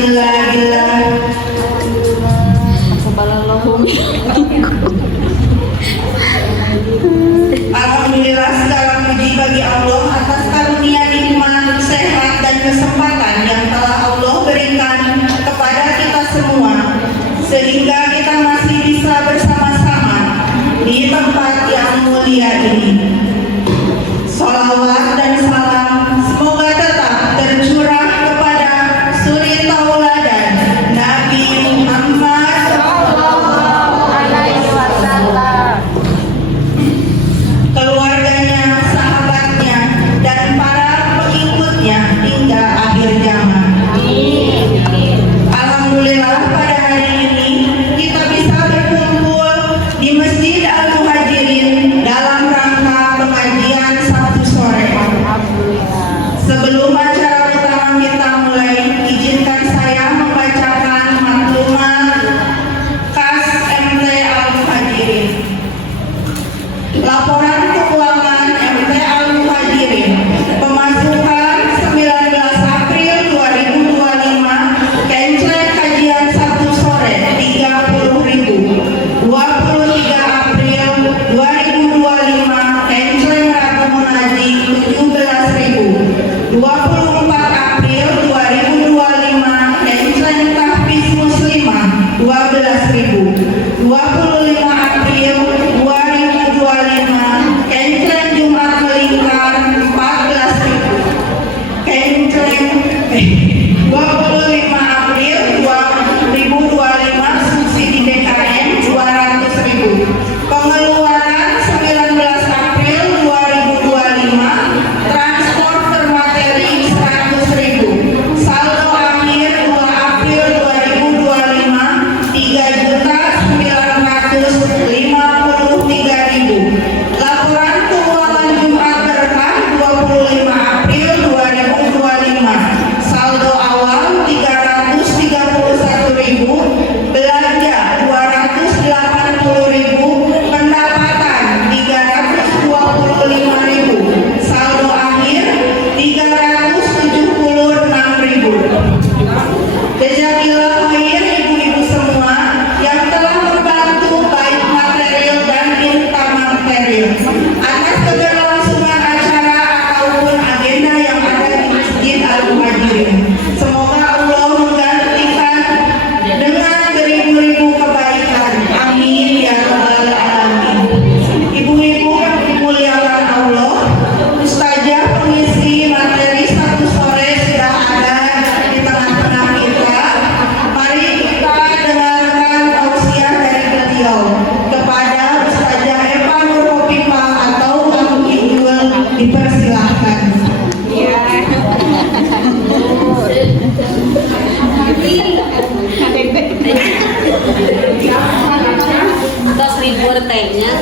Alhamdulillah, segala puji bagi Allah atas karunia nikmat, sehat dan kesempatan yang telah Allah berikan kepada kita semua, sehingga kita masih bisa bersama-sama di tempat yang mulia ini. Sholawat dan salam semoga tetap tercurah kepada suri tauladan Nabi Muhammad SAW, keluarganya, sahabatnya, dan para pengikutnya hingga akhir zaman. Alhamdulillah, pada hari ini kita bisa berkumpul di Masjid Al-Muhajirin dalam rangka pengajian Sabtu sore. Sebelum acara utama kita mulai, izinkan saya membacakan maklumat khas MT Al-Muhajirin. Laporan keuangan MT Al-Muhajirin, pemasukan 19 April 2025, kenceng kajian Sabtu sore 30.000, 23 April 2025, kenceng Ratu Munaji 17.000, 24 April 2025, kenceng Tahfiz Muslimah 12.000, 25 April 2025, kenceng Jumat Melingkar 14.000, kenceng 25 April 2025, subsidi BKN 200.000, pengeluaran 19 April 2025, transport bermateri 100.000, saldo akhir 2 April 2025, 3.953.000, laporan keuangan Jumat Berkah 25 April 2025, saldo awal 331.000, belanja 280.000, pendapatan 325.000, saldo akhir 376.000. Jazakillah khair ibu-ibu semua yang telah membantu baik material dan intamateri atas keberlangsungan acara ataupun agenda yang ada di Masjid Al-Muhajirin. Semoga Allah menggantikan dengan beribu-ribu kebaikan. Amin ya rabbal alamin. Ibu-ibu yang dimuliakan Allah, Ustazah pengisi materi Sabtu sore sudah ada di tengah-tengah kita. Mari kita dengarkan tausiah dari beliau kepada Ustazah Eva Nur Hopipa atau Abu Indul, dipersilahkan. Tos libur tehnya.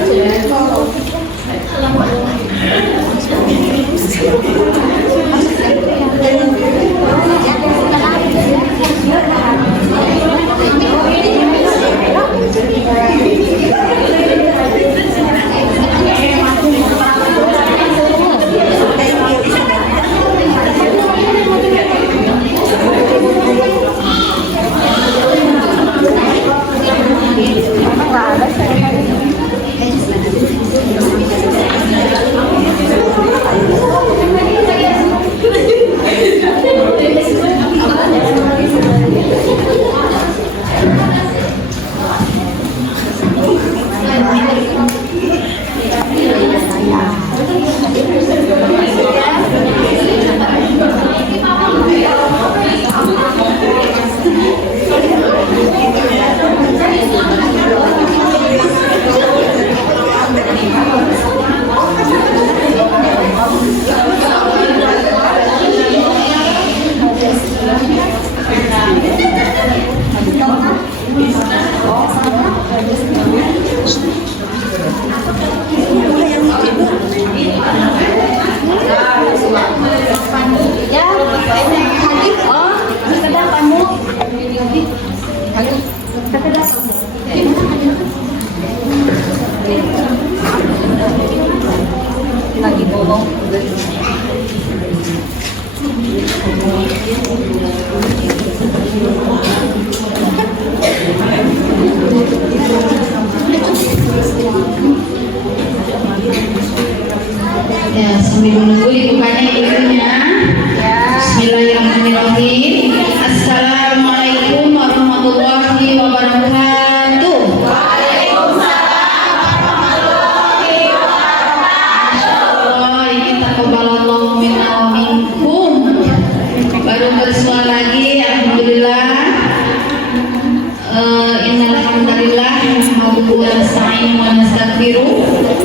nahmaduhu wa nasta'inuhu wa nastaghfiruh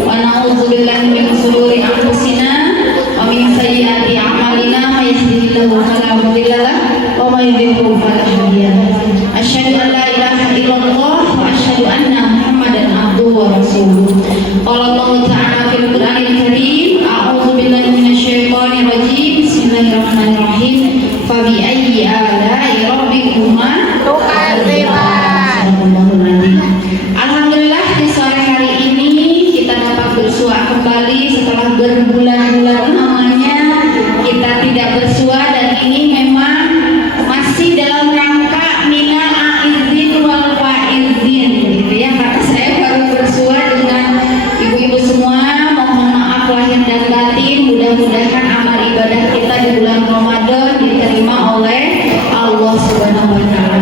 wa na'udzu billahi min shururi anfusina wa min sayyiati a'malina may yahdihillahu fala mudilla lahu wa may yudlil fala hadiya lahu. Asyhadu an la ilaha illallah wa asyhadu anna Muhammadan abduhu wa rasuluh. Qala Allah ta'ala fil Qur'anil Karim, a'udzu billahi minasyaitonir rajim. Bismillahirrahmanirrahim. Fa bi ayyi ala'i rabbikuma Alhamdulillah di sore hari ini kita dapat bersua kembali setelah berbulan-bulan lamanya kita tidak bersua, dan ini memang masih dalam rangka minal aizin wal faizin gitu ya, karena saya baru bersua dengan ibu-ibu semua. Mohon maaf lahir dan batin, mudah-mudahan amal ibadah kita di bulan Ramadan diterima oleh Allah Subhanahu wa taala.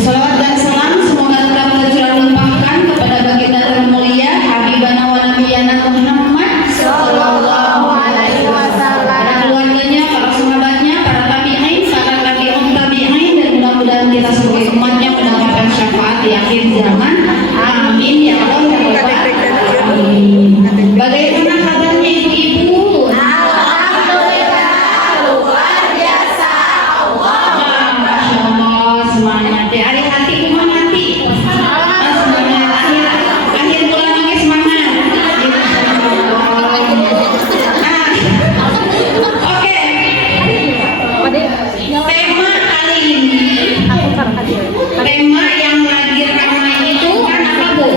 Salawat dan salam semoga tetap tercurah limpahkan kepada baginda termulia Habibana wa Nabiyana Muhammad sallallahu alaihi wasallam, para keluarganya, para sahabatnya, para tabi'in, para tabi'un tabi'in, dan mudah-mudahan kita sebagai umatnya mendapatkan syafaat di akhir zaman. Amin ya Allah ya Rabbal alamin. Bagaimana kabarnya ibu-ibu? Semangat deh, hari hati kumang hati. Semangat akhir bulan lagi semangat. Oke. Tema kali ini, tema yang lagi ramai itu kan apa Bu?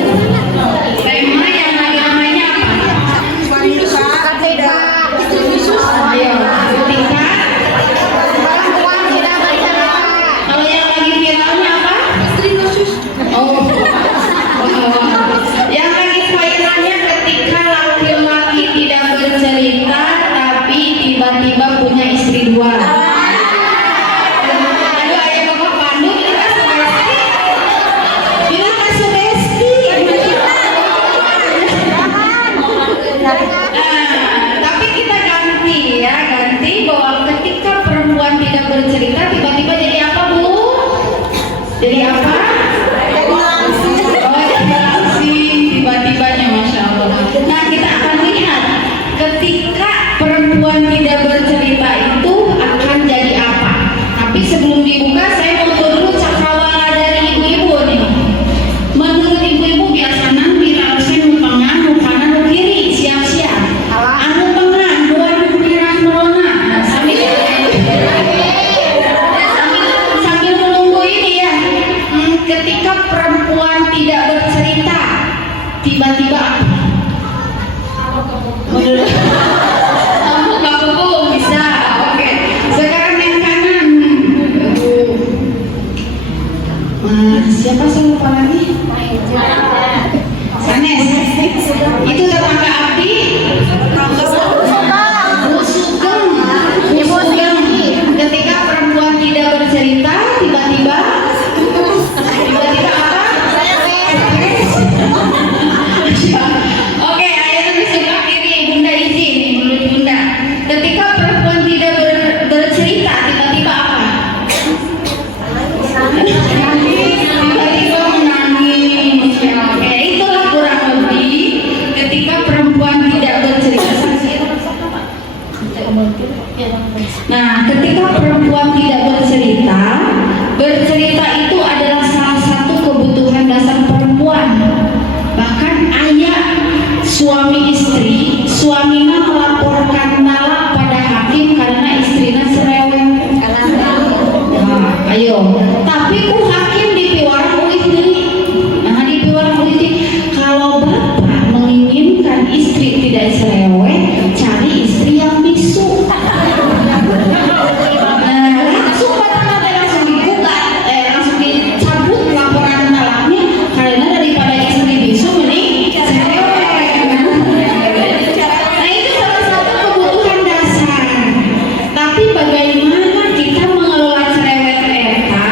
Tema yang lagi ramainya apa? Ayo, ketika kalau yang lagi viralnya apa? Oh, yang lagi viralnya ketika laki-laki tidak bercerita tapi tiba-tiba punya istri dua. Aduh, ayah bapak Bandung ini kan Subesti. Bilang kan Subesti. Tapi kita ganti ya, ganti bahwa ketika perempuan tidak bercerita tiba-tiba jadi apa Bu? Jadi apa? Oh, jadi asing tiba-tibanya, Masya Allah. Nah, kita akan lihat ketika perempuan tidak bercerita itu akan jadi apa. Tapi sebelum dibuka, saya mau dulu cakrawala dari ibu-ibu nih. Menurut ibu-ibu biasa nanti harusnya nu tengah, nu kanan, nu kiri, siap-siap. Anu tengah, dua nu kiri, nona. Nah, sambil menunggu ini ya, ketika perempuan tidak bercerita tiba-tiba menurut kamu gak bisa. Oke, sekarang yang kanan. Siapa saya lupa lagi? Sanes. Itu tetangga Abdi. Bu Sugeng. Ketika perempuan tidak bercerita tiba-tiba apa? Oke, ayah di sebelah kiri, Bunda izin, menurut Bunda. Ketika perempuan tidak bercerita tiba-tiba apa? Tiba-tiba menangis. Oke, itulah kurang lebih ketika perempuan tidak bercerita. Nah, ketika perempuan tidak bercerita, bercerita itu adalah salah satu kebutuhan dasar perempuan. Bahkan ayah suami istri, suaminya melaporkan talak pada hakim karena istrinya cerewet. Nah, ayo, tapi ku hakim dipiwara ulih deui. Nah, dipiwara ulih deui. Kalau bapak menginginkan istri tidak cerewet, cari istri yang bisu. Langsung bapak langsung digugat, langsung dicabut laporan talaknya karena daripada istri bisu mending cerewet. Nah, itu salah satu kebutuhan dasar. Tapi bagaimana kita mengelola cerewet eta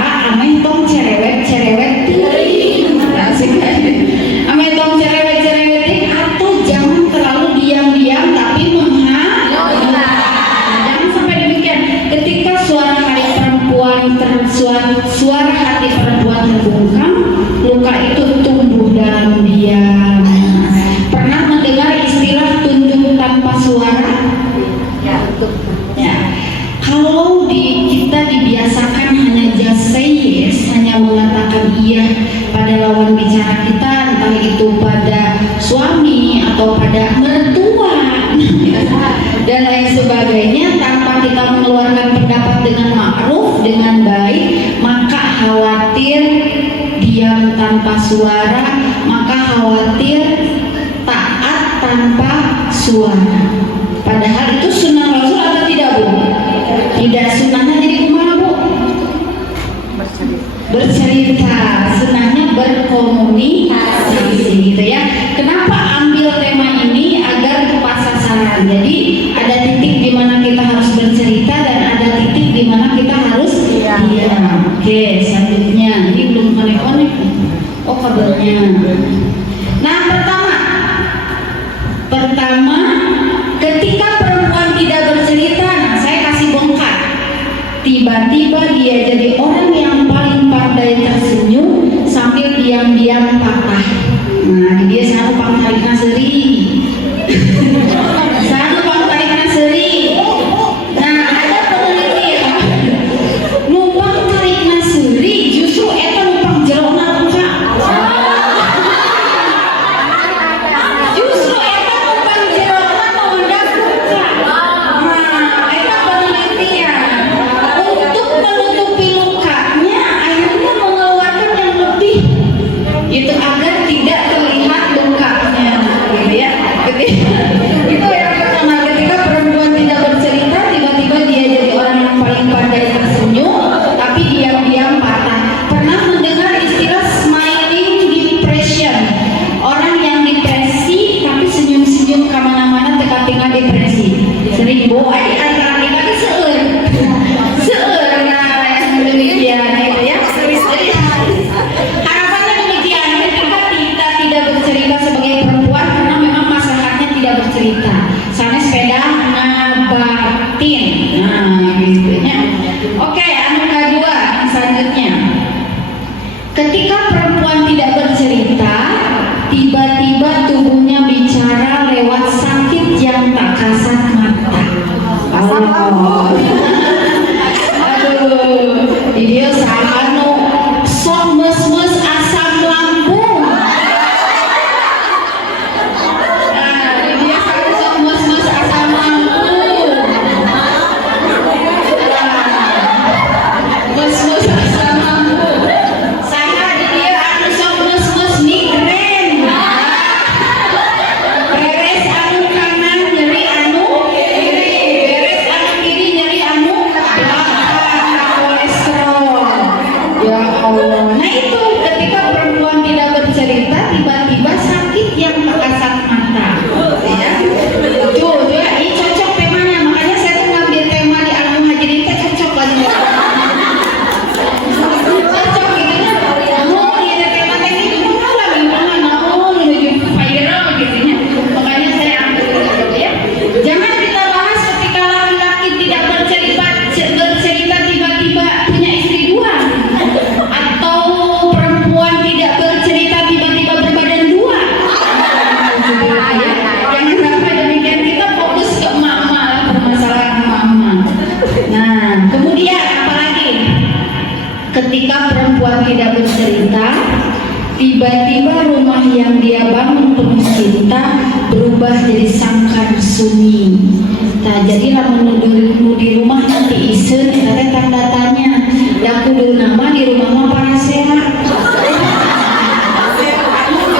mengatakan iya pada lawan bicara kita, entah itu pada suami atau pada mertua dan lain sebagainya, tanpa kita mengeluarkan pendapat dengan ma'ruf, dengan baik, maka khawatir diam tanpa suara, maka khawatir taat tanpa suara. Padahal itu sunnah Rasul atau tidak, Bu? Tidak. Sunnahnya jadi kumaha, Bu? Bercerita. Sunnahnya berkomunikasi, gitu ya. Kenapa ambil tema ini? Agar tepat sasaran. Jadi ada titik di mana kita harus bercerita dan ada titik di mana kita harus diam. Oke, selanjutnya ini belum konek-konek. Oh, kabarnya. Nah, pertama ketika perempuan tidak bercerita, nah saya kasih bongkar. Tiba-tiba dia jadi orang yang paling pandai tersenyum sambil diam-diam patah. Nah, dia selalu pakai naseri. Selalu pakai naseri. Nah, ada penelitian numpang tarik naseri justru eta numpang jerona luka. Justru eta numpang jerona mengendap luka. Nah, eta penelitian untuk menutupi lukanya akhirnya mengeluarkan yang lebih itu agar tidak terlihat lukanya, gitu ya. Itu yang pertama, ketika perempuan tidak bercerita, tiba-tiba dia jadi orang yang paling pandai tersenyum tapi diam-diam patah. Pernah mendengar istilah smiling depression? Orang yang depresi tapi senyum-senyum kemana-mana teka tinggal depresi. Sering bawa di antara kita ke seueur. Nah yang demikian itu ya. Jadi harapannya demikian, ketika kita tidak bercerita sebagai perempuan karena memang masalahnya tidak bercerita. Sana sepeda ngabatin. Nah gitu ya. Oke, anu kedua selanjutnya. Ketika perempuan tidak bercerita, tiba-tiba tubuhnya bicara lewat sakit yang tak kasat mata. Oh. Aduh, dia anu sok mes-mes asam lambung. Nah, dia sok mes-mes asam lambung. Mes-mes asam lambung. Saya dia anu sok mes-mes migrain. Beres anu kanan nyeri anu kiri, beres anu kiri nyeri anu belakang, kolesterol. Ya Allah. Nah itu ketika perempuan tidak bercerita, tiba-tiba sakit yang tak kasat mata. Ya. Tuh, ini cocok temanya. Makanya saya tuh ngambil tema di Al-Muhajirin itu cocok lagi. Cocok gitu ya. Mau ini tema ini malah gimana? Mau menuju viral gitu ya. Makanya saya ambil gitu ya. Jangan kita bahas ketika laki-laki tidak bercerita tiba-tiba punya istri dua, atau perempuan tidak bercerita tiba-tiba berbadan dua. Jangan sampai demikian, kita fokus ke emak-emak lah, permasalahan emak-emak. Nah, kemudian apalagi? Ketika perempuan tidak bercerita, tiba-tiba rumah yang dia bangun penuh cinta berubah jadi sangkar sunyi. Nah, jadi lamun di rumah nanti iseun eta tanda tanya. Da kudu nama di rumah mah parasea.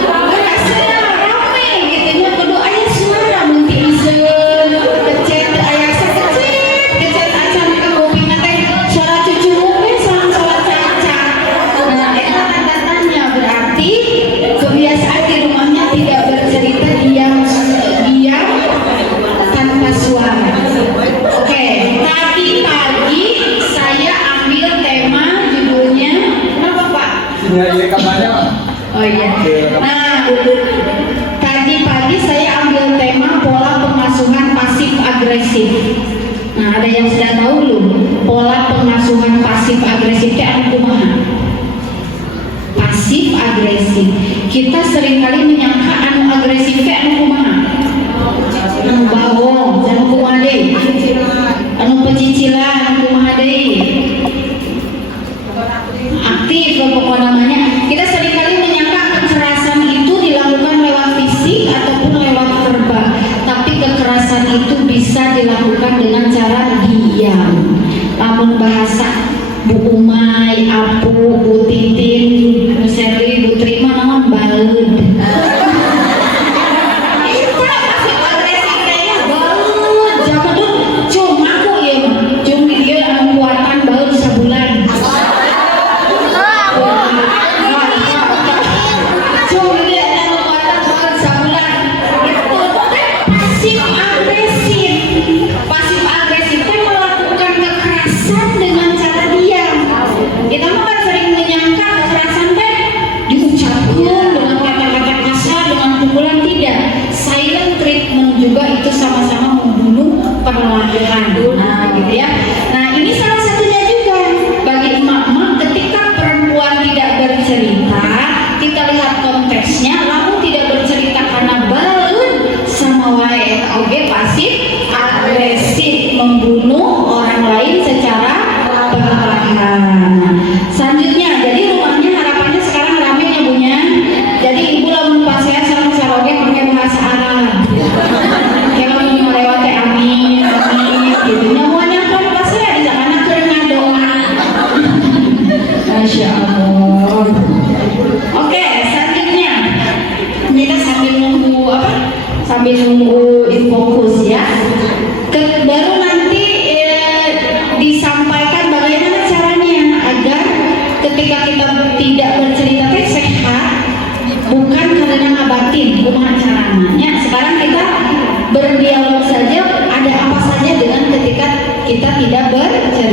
Parasea rame gitu nya, kudu aya suara mun ti iseun, kecet aya kecet acan ka kuping teh suara cucuruk we sareng suara caca. Nah, eta tanda tanya berarti kebiasaan di rumahnya tidak bercerita, diam tanpa suara. Oke, tadi pagi saya ambil tema judulnya apa, Pak? Iya, kamarnya. Oh iya. Nah, tadi pagi saya ambil tema pola pengasuhan pasif agresif. Nah, ada yang sudah tahu belum? Pola pengasuhan pasif agresif itu anu kumaha? Pasif agresif. Kita seringkali menyangka anu agresif itu anu kumaha? Anu bawong, anu kumaha deui? Anu pecicilan, anu kumaha deui? Aktif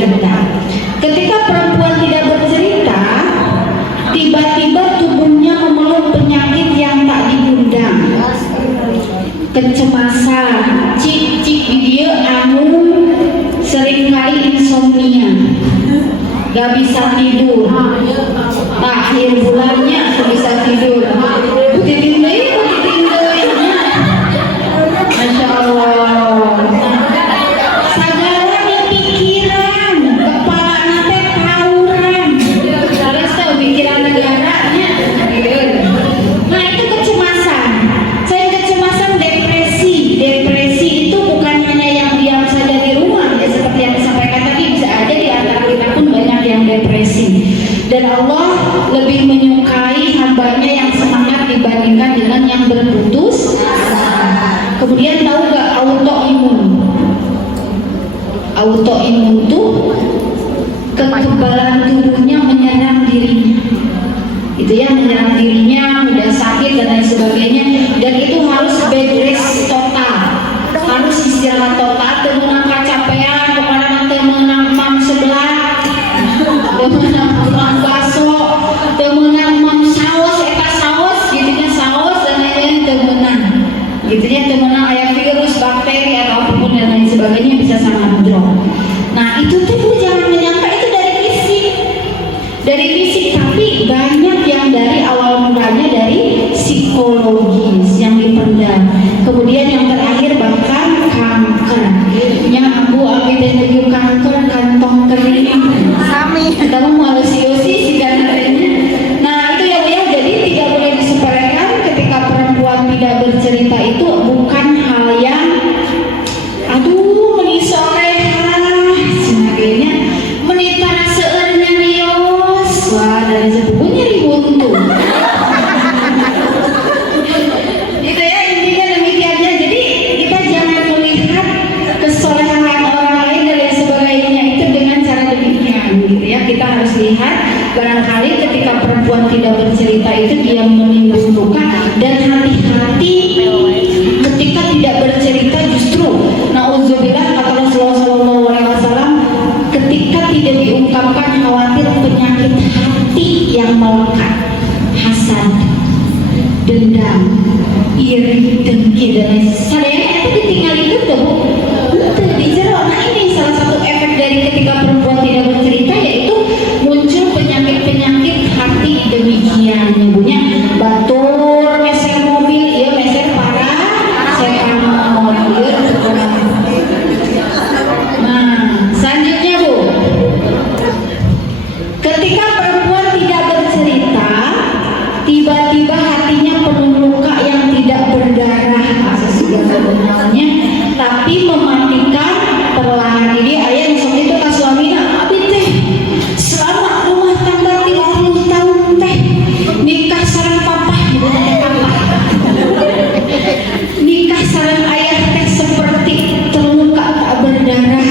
bercerita. Ketika perempuan tidak bercerita, tiba-tiba tubuhnya memeluk penyakit yang tak diundang. Kecemasan, cik dia anu seringkali insomnia, gak bisa tidur. Nah, akhir bulannya aku bisa tidur. Putih-tindai. Masya Allah. Sagaranya pikiran, kepala nate tawuran. Terus tahu pikiran negaranya. Nah, itu kecemasan. Saya kecemasan, depresi. Depresi itu bukan hanya yang diam saja di rumah, ya seperti yang disampaikan tadi, bisa ada di antara kita pun banyak yang depresi. Dan Allah lebih menyukai hambanya yang semangat dibandingkan dengan yang berputus asa. Kemudian tahu gak autoimun? Autoimun itu kekebalan tubuhnya menyerang dirinya. Itu ya, menyerang dirinya, mudah sakit dan lain sebagainya. Dan itu harus bed rest total, harus istirahat total. Temenang kacapean, kemana nanti menang mam sebelah, temenang tukang baso, temenang mam saus, eta saus, gitunya saus dan lain-lain temenang. Gitunya temenang ayam virus, bakteri atau apapun dan lain sebagainya bisa sangat drop. Nah itu tuh jangan menyangka itu dari fisik, tapi banyak yang dari awal mulanya dari psikologis yang dipendam. Kemudian yang terakhir bahkan kanker. Yang Abu Abi dan kanker kantong kering. Sami. Kamu malusiosi sih katanya. Nah itu ya Bu ya, jadi tidak boleh disepelekan ketika perempuan tidak bercerita itu bukan hal yang aduh meni soreha sebagainya, meni para seurnya rios, wah dari sepupunya ribut tuh. Gitu ya, intinya demikiannya. Jadi kita jangan melihat kesolehan orang lain dan lain sebagainya itu dengan cara demikian gitu ya. Kita harus lihat barangkali ketika perempuan tidak bercerita itu dia menimbun luka, dan hati-hati ketika tidak bercerita justru nauzubillah kata Rasulullah SAW, ketika tidak diungkapkan khawatir penyakit hati yang melekat, hasad, dendam, iri, dengki dan lain sebagainya. Itu ditinggal itu tuh Bu. Di jero. Nah ini salah satu efek dari ketika perempuan tidak bercerita, yaitu muncul penyakit-penyakit hati demikian ibunya. Batur, meser mobil, ya meser parah, sekan mobil. Nah, selanjutnya Bu, ketika perempuan tidak bercerita, tiba-tiba hatinya penuh luka yang tidak berdarah, sebenarnya, tapi mematikan perlahan. Jadi ayah sok itu ke suaminya, abi teh selama rumah tangga 30 tahun teh nikah sareng papa, ibu teh papa, nikah sareng ayah teh seperti terluka tak berdarah.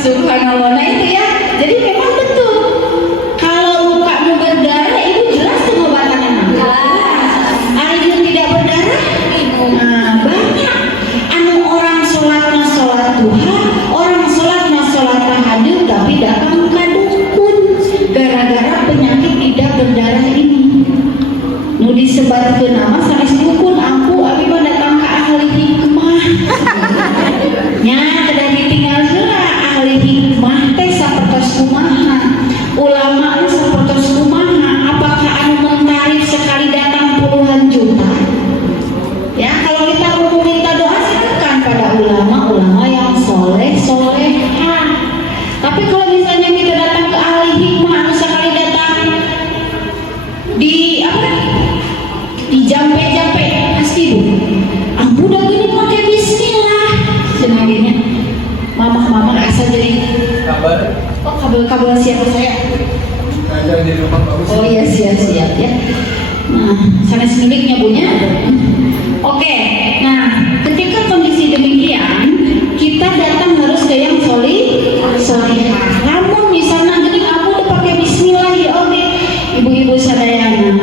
Subhanallah. Nah itu ya, jadi memang betul kalau luka berdarah itu jelas pengobatannya. Ada tidak berdarah, nah banyak anu orang sholatnya sholat duha, orang sholatnya sholat tahajud tapi datang ke dukun gara-gara penyakit tidak berdarah ini. Nu disebarkeun nama sanes dukun, ampu abi mah datang ke ahli hikmah. Nya kedah ditinggal heula ahli hikmah teh sapertos kumaha, ulama teh sapertos kumaha, apakah anu mentarif sekali datang puluhan juta? Ya kalau kita mau minta doa silakan pada ulama-ulama yang soleh-soleha. Tapi kalau misalnya kita datang ke ahli hikmah anu sekali datang di apa? Di jampe-jampe pasti Bu. Ambu udah gini pakai bismillah sebagainya. Mama asal jadi kabar. Oh kabel siapa saya? Ada di rumah bagus. Oh iya siap ya. Nah, sanes miliknya punya. Oke, nah ketika kondisi demikian, kita datang harus ke yang solihah. Namun misalnya jadi aku udah pakai bismillah ya oke. Ibu-ibu sadayana,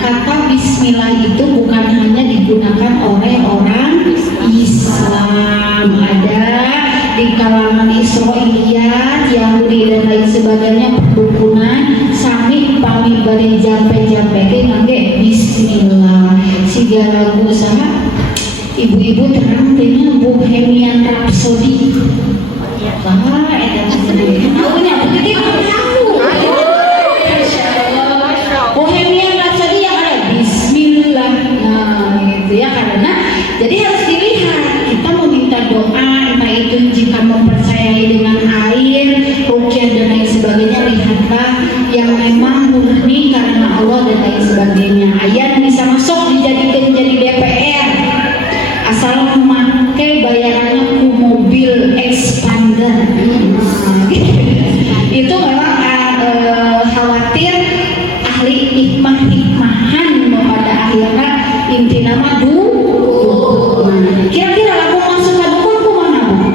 kata bismillah itu bukan hanya digunakan oleh orang Islam, ada di kalangan kalangan Israiliyat, Yahudi dan lain sebagainya perdukunan sami pami bari jampe-jampe ngangge bismillah. Siga lagu saha ibu-ibu terang dengan Bohemian Rhapsody. Wah, eta tahunya begitu tahu. Bohemian Rhapsody yang ada bismillah. Nah, gitu ya, karena jadi harus dilihat kita meminta doa, entah itu jika mempercayai dengan air, ruqyah dan lain sebagainya, lihatlah yang memang murni karena Allah dan lain sebagainya. Ayat bisa masuk dijadikan jadi DPR asal memakai bayarannya ku mobil expander. Itu memang khawatir ahli hikmah-hikmahan pada akhirnya inti nama kira-kira lagu masuk ke dukun kumaha Bu?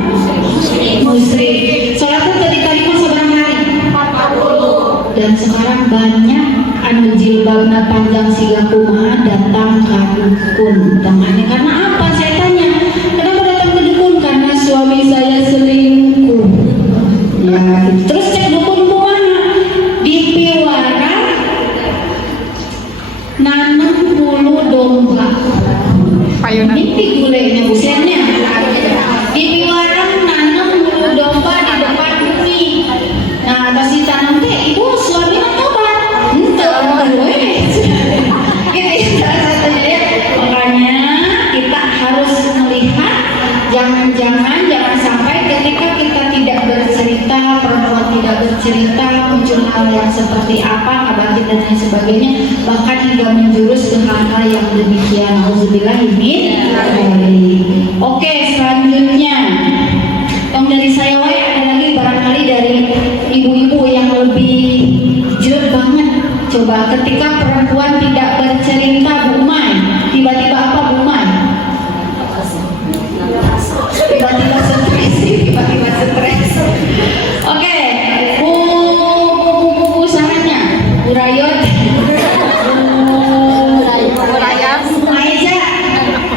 Musrik. Sholatnya tadi masa berapa hari? 40. Dan sekarang banyak anu jilbabna panjang siga kumaha datang ke dukun. Tangannya karena apa? Saya tanya. Kenapa datang ke dukun? Karena suami saya selingkuh. Ya, gitu. Terus cek dukun kumaha? Di Piwara nanam bulu domba. Ini gulenya busiannya. Di Piwarang nanam bulu domba di depan bumi. Nah, pas ditanam teh ibu suaminya tobat. Gitu ya. Makanya kita harus melihat jangan sampai ketika kita tidak bercerita, perempuan tidak bercerita, muncul hal yang seperti apa, ngabatin dan lain sebagainya, bahkan hingga menjurus ke hal-hal yang demikian. Auzubillah min. Oke, selanjutnya dari saya wae ada lagi barangkali dari ibu-ibu yang lebih jelek banget. Coba ketika perempuan tidak bercerita, Bu Mai, tiba-tiba apa Bu Mai? Tiba-tiba stres. Oke, Bu usahanya, Bu Rayot, Bu Aiza.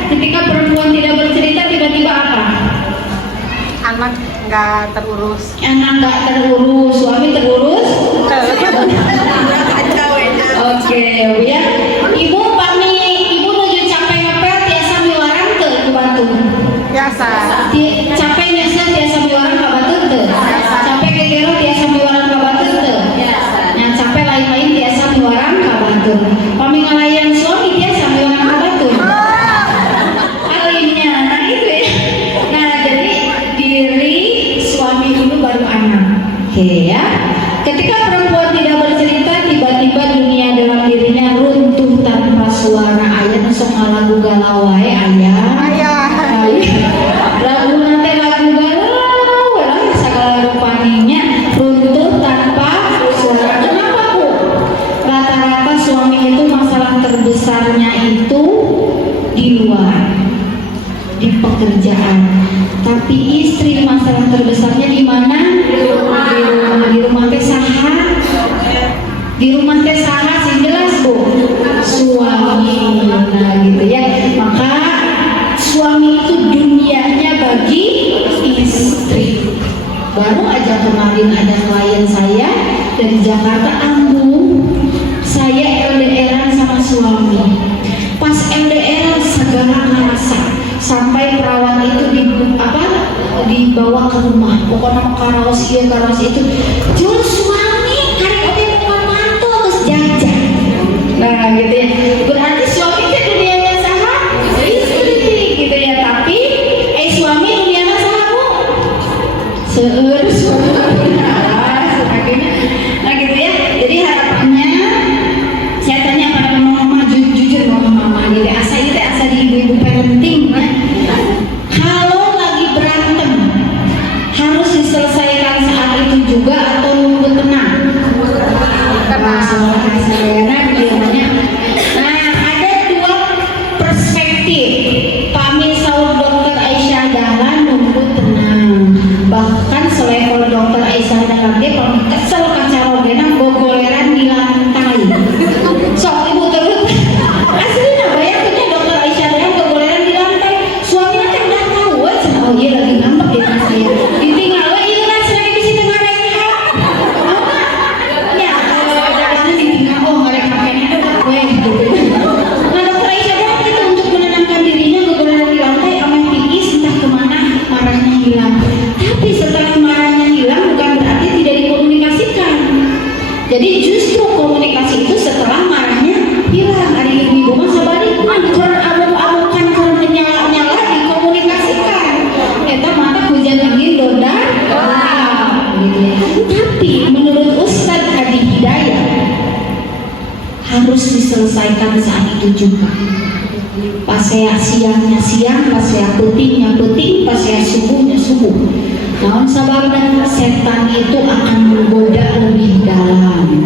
Ketika perempuan tidak bercerita, tiba-tiba apa? Anak nggak terurus. Anak nggak terurus, suami terurus. Oke, ya. Ibu nuju capek ngepel tiasa miwarang teu ku batu. Biasa. Capek nyesel tiasa miwarang ka batu teu. Capek gegero tiasa miwarang ka batu teu. Nah, capek lain-lain tiasa miwarang ka batu. Pami ngalayan suami tiasa miwarang ka batu. Alimnya, nah itu ya. Nah, jadi diri suami dulu baru anak. Oke ya. Ketika perempuan tidak bercerita, tiba-tiba dunia dalam dirinya runtuh tanpa suara. Ayah sok lagu galau wae ayah. Lagu nanti lagu galau, segala rupaninya runtuh tanpa suara. Kenapa Bu? Rata-rata suami itu masalah terbesarnya itu di luar, di pekerjaan. Tapi istri masalah terbesarnya di mana? Di rumah teh saha? Di rumah teh saha sih jelas Bu? Suami. Nah gitu ya. Maka suami itu dunianya bagi istri. Baru aja kemarin ada klien saya dari Jakarta, Ambu, saya LDR-an sama suami. Pas LDR segala rasa sampai perawat itu dibawa ke rumah. Pokoknya karaos iya karaos itu. Jur suami hari oke mau mantu terus jajan. Nah gitu ya. Berarti suami itu dunianya sama istri gitu ya. Tapi suami dunianya sama Bu. Seueur suami. Nah gitu ya. Jadi harapannya saya tanya pada mama-mama, jujur mama-mama gitu. Asa di ibu-ibu parenting ya. Kalau lagi berantem harus diselesaikan saat itu juga atau nunggu tenang? Nah, ada dua perspektif. Kami saur dokter Aisyah Dahlan nunggu tenang. Bahkan selevel dokter Aisyah Dahlan dia paling kesel kacarogena gogoleran di lantai. Sok ibu terus aslinya bayangnya dokter Aisyah Dahlan gogoleran di lantai. Suaminya kan nggak tahu, oh iya lagi ngambek ya saya. Ditinggal harus diselesaikan saat itu juga. Pas saya siangnya siang, pas saya putingnya puting, pas saya subuhnya subuh. Namun sababna setan itu akan menggoda lebih dalam.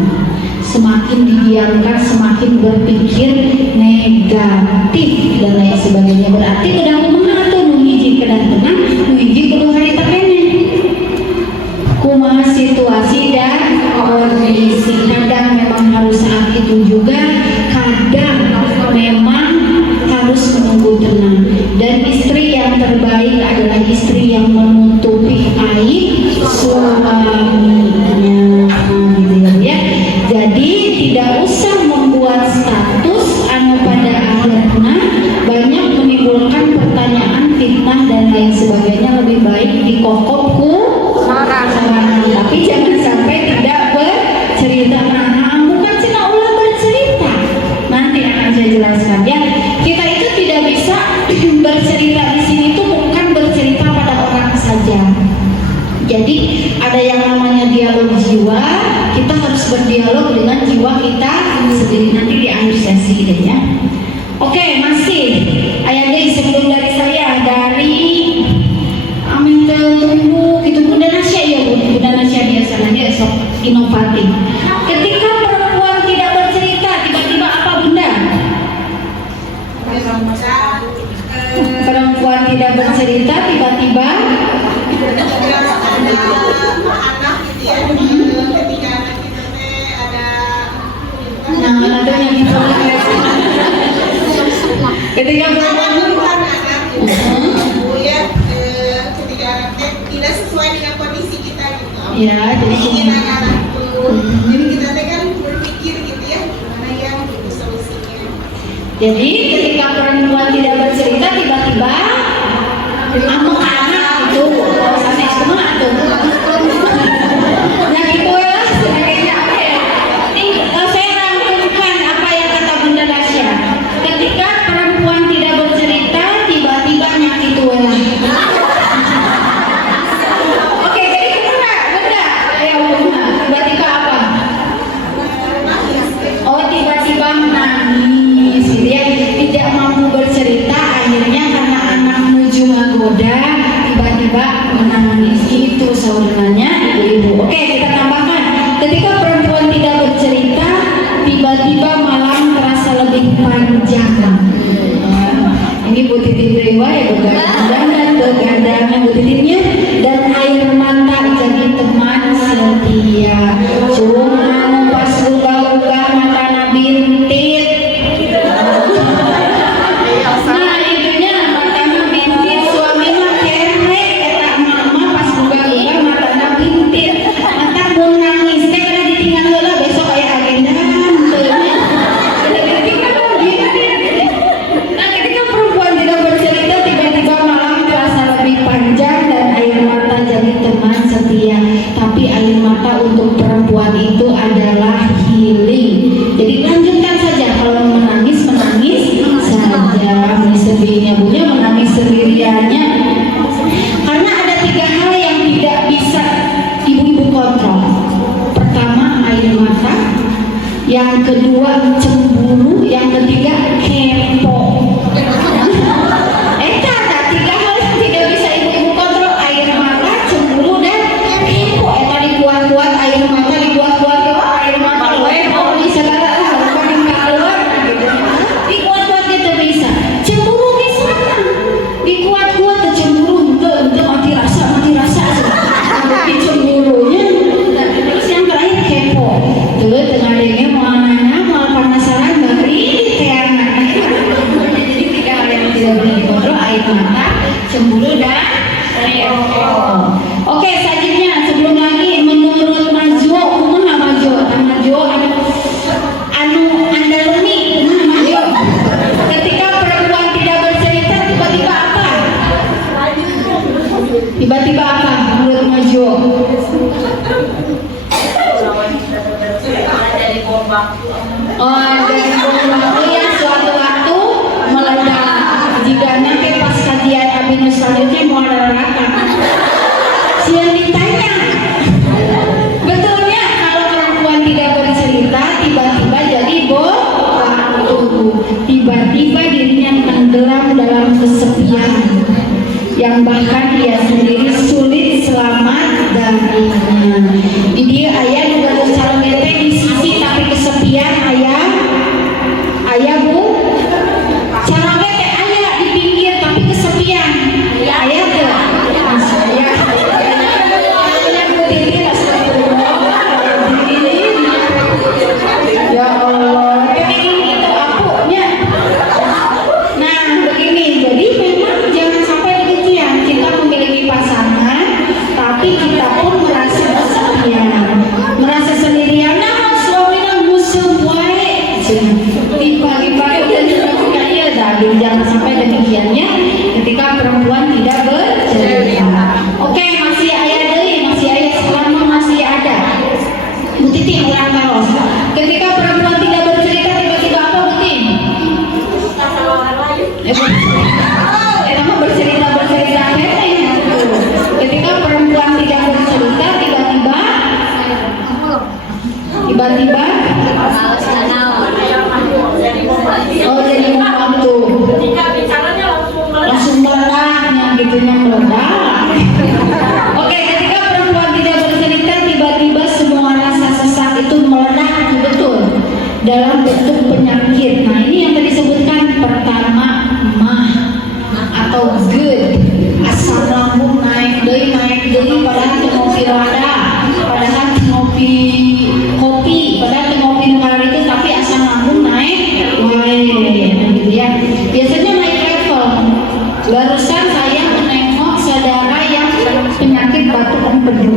Semakin didiamkan, semakin berpikir negatif dan lain sebagainya. Berarti udah kumaha tuh nu hiji kedan tenang, nu hiji kudu harita kene. Kumaha situasi dan kondisi. Kadang memang harus saat itu juga, kadang memang harus menunggu tenang. Dan istri yang terbaik adalah istri yang menutupi aib suaminya, gitu ya. Jadi tidak usah membuat status anu pada akhirnya banyak menimbulkan pertanyaan, fitnah dan lain sebagainya. Lebih baik dikokopku Orang. tapi jangan sampai tidak bercerita. Nah, bukan cina ulah bercerita. Nanti akan saya jelaskan ya. Kita itu tidak bisa bercerita di sini itu bukan bercerita pada orang saja. Jadi ada yang namanya dialog jiwa. Kita harus berdialog dengan jiwa kita sendiri nanti di akhir sesi deh ya. Oke, masih ayah deh sebelum dari saya dari Amin tunggu gitu Bunda Nasya ya Bunda Nasya biasanya esok inovatif. Ketika perempuan tidak bercerita tiba-tiba apa Bunda? Perempuan tidak bercerita tiba-tiba nah ada yang gitu. Ketika perempuan tidak sesuai dengan kondisi kita gitu. ya jadi Ingin anak-anak jadi kita kan berpikir gitu ya, mana yang itu solusinya. jadi ketika perempuan tidak bercerita tiba-tiba amuk anak itu sanes kemana tuh nah gitu ya sebagainya apa ya saya rangkumkan apa yang kata Bunda Nasya. Ketika perempuan tidak bercerita tiba-tiba nyakit ya. Oke, jadi kemana Bunda? Ayo Bunda, tiba-tiba apa? Oh, tiba-tiba menangis gitu ya. Tidak mampu bercerita, akhirnya karena anak menuju ngagoda tiba-tiba menangis. Itu saudaranya ibu-ibu. Oke, kita tambahkan. Ketika perempuan tidak bercerita tiba-tiba malam terasa lebih panjang. Ini Bu Titi Dewa ya begadang Bu Titinya dan air mata jadi teman setia. Cuma pas buka-buka mata bintit. Nah itunya mata bintit suaminya kerek eta mama pas buka-buka mata bintit. Mata mau nangis teh kada ditinggal heula besok aya agenda. Nah ketika perempuan tidak bercerita tiba-tiba malam terasa lebih panjang dan air mata jadi teman setia. Tapi air mata untuk perempuan itu adalah healing. Jadi lanjutkan saja, kalau menangis saja, sedihnya punya menangis sendiriannya. Karena ada 3 hal yang tidak bisa ibu-ibu kontrol. Pertama air mata, yang kedua cemburu, yang ketiga kepo. Ada 3 hal yang tidak bisa ibu-ibu kontrol: air mata, cemburu dan kepo. Tadi kuat-kuat air mata, dikuat-kuat air mata, oh bisa segala hal paling keluar gitu. Dikuat-kuat gitu bisa. Cemburu bisa. Dikuat-kuat cemburu itu mati rasa. Tapi cemburunya terus yang terakhir kepo. Tuh tengah-tengah mau penasaran dari kayak jadi 3 hal yang tidak boleh dikontrol: air mata, cemburu dan kepo. Oke, selanjutnya sebelum lagi menurut Majo, kumaha Majo? Majo anu andalemi kumaha Majo? Ketika perempuan tidak bercerita tiba-tiba apa? Tiba-tiba apa menurut Majo? Oh, jadi waktu yang suatu waktu meledak. Jika nanti pas kajian Abinus selanjutnya mau ada neraka. Siang ditanya. Betulnya kalau perempuan tidak bercerita tiba-tiba jadi tiba-tiba dirinya tenggelam dalam kesepian yang bahkan dia sendiri sulit selamat darinya. Di dia ayah juga sarongete di sisi tapi kesepian ayah bu sarongete ayah di pinggir tapi kesepian ayah tuh ya Allah pengen itu apunya. Nah begini, jadi memang jangan sampai demikian kita memiliki pasangan tapi kita pun merasa kesepian, merasa sendirian. Nah suaminya musuh wae tiba-tiba udah juga ya tapi jangan sampai demikiannya ketika perempuan tidak bercerita. Oke, masih ayah deui, masih ayah selama masih ada Bu Titi ulang terus. Ketika perempuan tidak bercerita tiba-tiba apa Bu Titi? Emang bercerita ketika perempuan tidak bercerita tiba-tiba oh jadi membantu langsung meledak gitunya meledak. Oke, ketika perempuan tidak bercerita tiba-tiba semua rasa sesak itu meledak betul dalam bentuk penyakit. Nah ini yang tadi disebutkan pertama mah atau good, asam lambung naik deui padahal teu ngopi rada, padahal teu ngopi kopi, padahal teu ngopi hari itu tapi asam lambung naik wae. Nah gitu ya. Biasanya naik level. Barusan saya menengok saudara yang penyakit batuk empedu.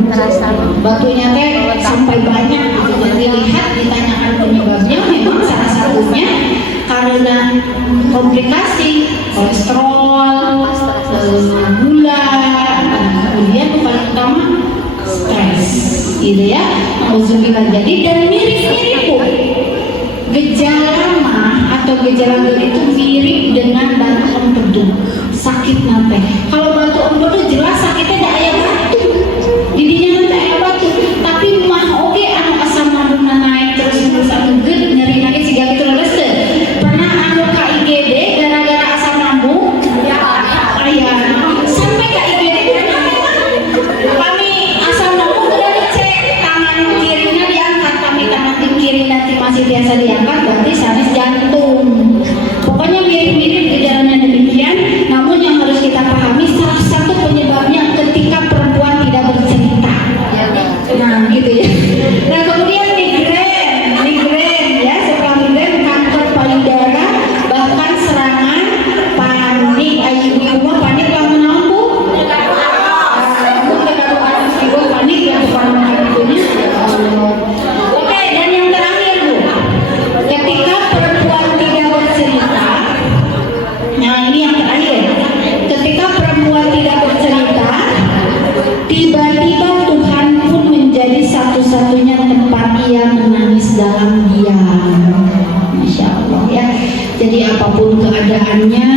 Batunya teh sampai banyak gitu. Dilihat ditanyakan penyebabnya memang salah satunya karena komplikasi kolesterol, gula, kemudian yang paling utama stres, gitu ya. Alhamdulillah. Jadi dan mirip-mirip pun gejala mah atau gejala itu mirip dengan batuk empedu, sakit nate. Kalau batuk empedu jelas sakitnya ada aya batu, didinya nanti aya batu. Tapi mah oke anu asam lambungna naik terus anu geut nyeri lagi siga kitu leres teh. Pernah anu ka IGD gara-gara asam lambung? Ya, aya. Sampai ka IGD kami asam lambung udah dicek, tangan kirinya diangkat, kami tangan kiri nanti masih biasa diangkat, berarti sanes jantung. Pokoknya mirip-mirip gejalanya demikian. Namun yang harus kita pahami salah satu penyebabnya ketika perempuan tidak bercerita. Nah gitu ya. Nah kemudian migrain ya, setelah migrain kanker payudara, bahkan serangan panik. Ibu panik lamun naon Bu? Aku terlalu anak ibu panik yang panik itunya. Oke, dan yang terakhir Bu, ketika perempuan tidak bercerita. Nah ini yang terakhir, ketika perempuan tidak bercerita, tiba-tiba Tuhan pun menjadi satu-satunya tempat ia menangis dalam diam. Masya Allah ya. Jadi apapun keadaannya,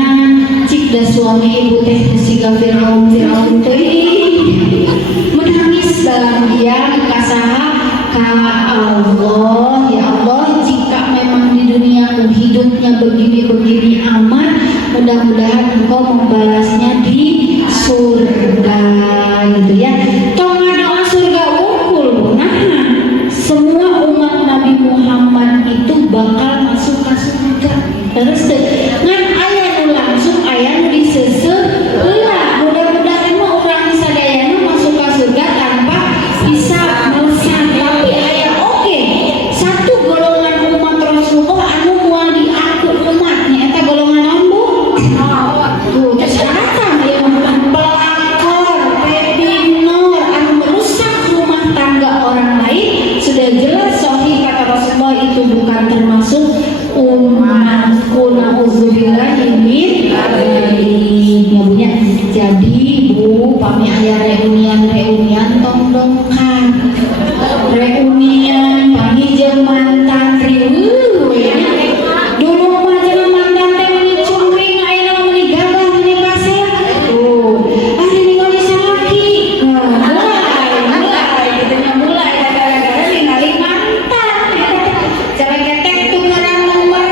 cik da suami ibu teh siga Firaun teuing menangis dalam diam kasaha ka Allah. Ya Allah, jika memang di dunia hidupnya begini-begini aman, mudah-mudahan engkau membalasnya di surga gitu ya. Tong doa surga unggul. Nah, semua umat Nabi Muhammad itu bakal masuk ke surga. Terus ngan aya nu langsung aya nu diseuseut heula. Mudah-mudahan mah urang sadayana masuk ke surga tanpa bisa melesat. Tapi aya oke satu golongan umat Rasulullah anu moal diaku umatnya eta golongan naon Bu? Tuh kesehatan ya, pelakor, pebinor, anu merusak rumah tangga orang lain. Sudah jelas sahih kata Rasulullah itu bukan termasuk umatku. Nauzubillahi min dzalik. Jadi Bu, pami aya reunian tong dongkan. Reunian pami jeung mantan riweuh ya. Dulu mah jeung mantan teh meuni cungring ayeuna mah meuni gagah meuni pasir. Tuh, ari ningali salaki. Mulai gitu nya mulai gara-gara ningali mantan. Cara ketek tukeran nomor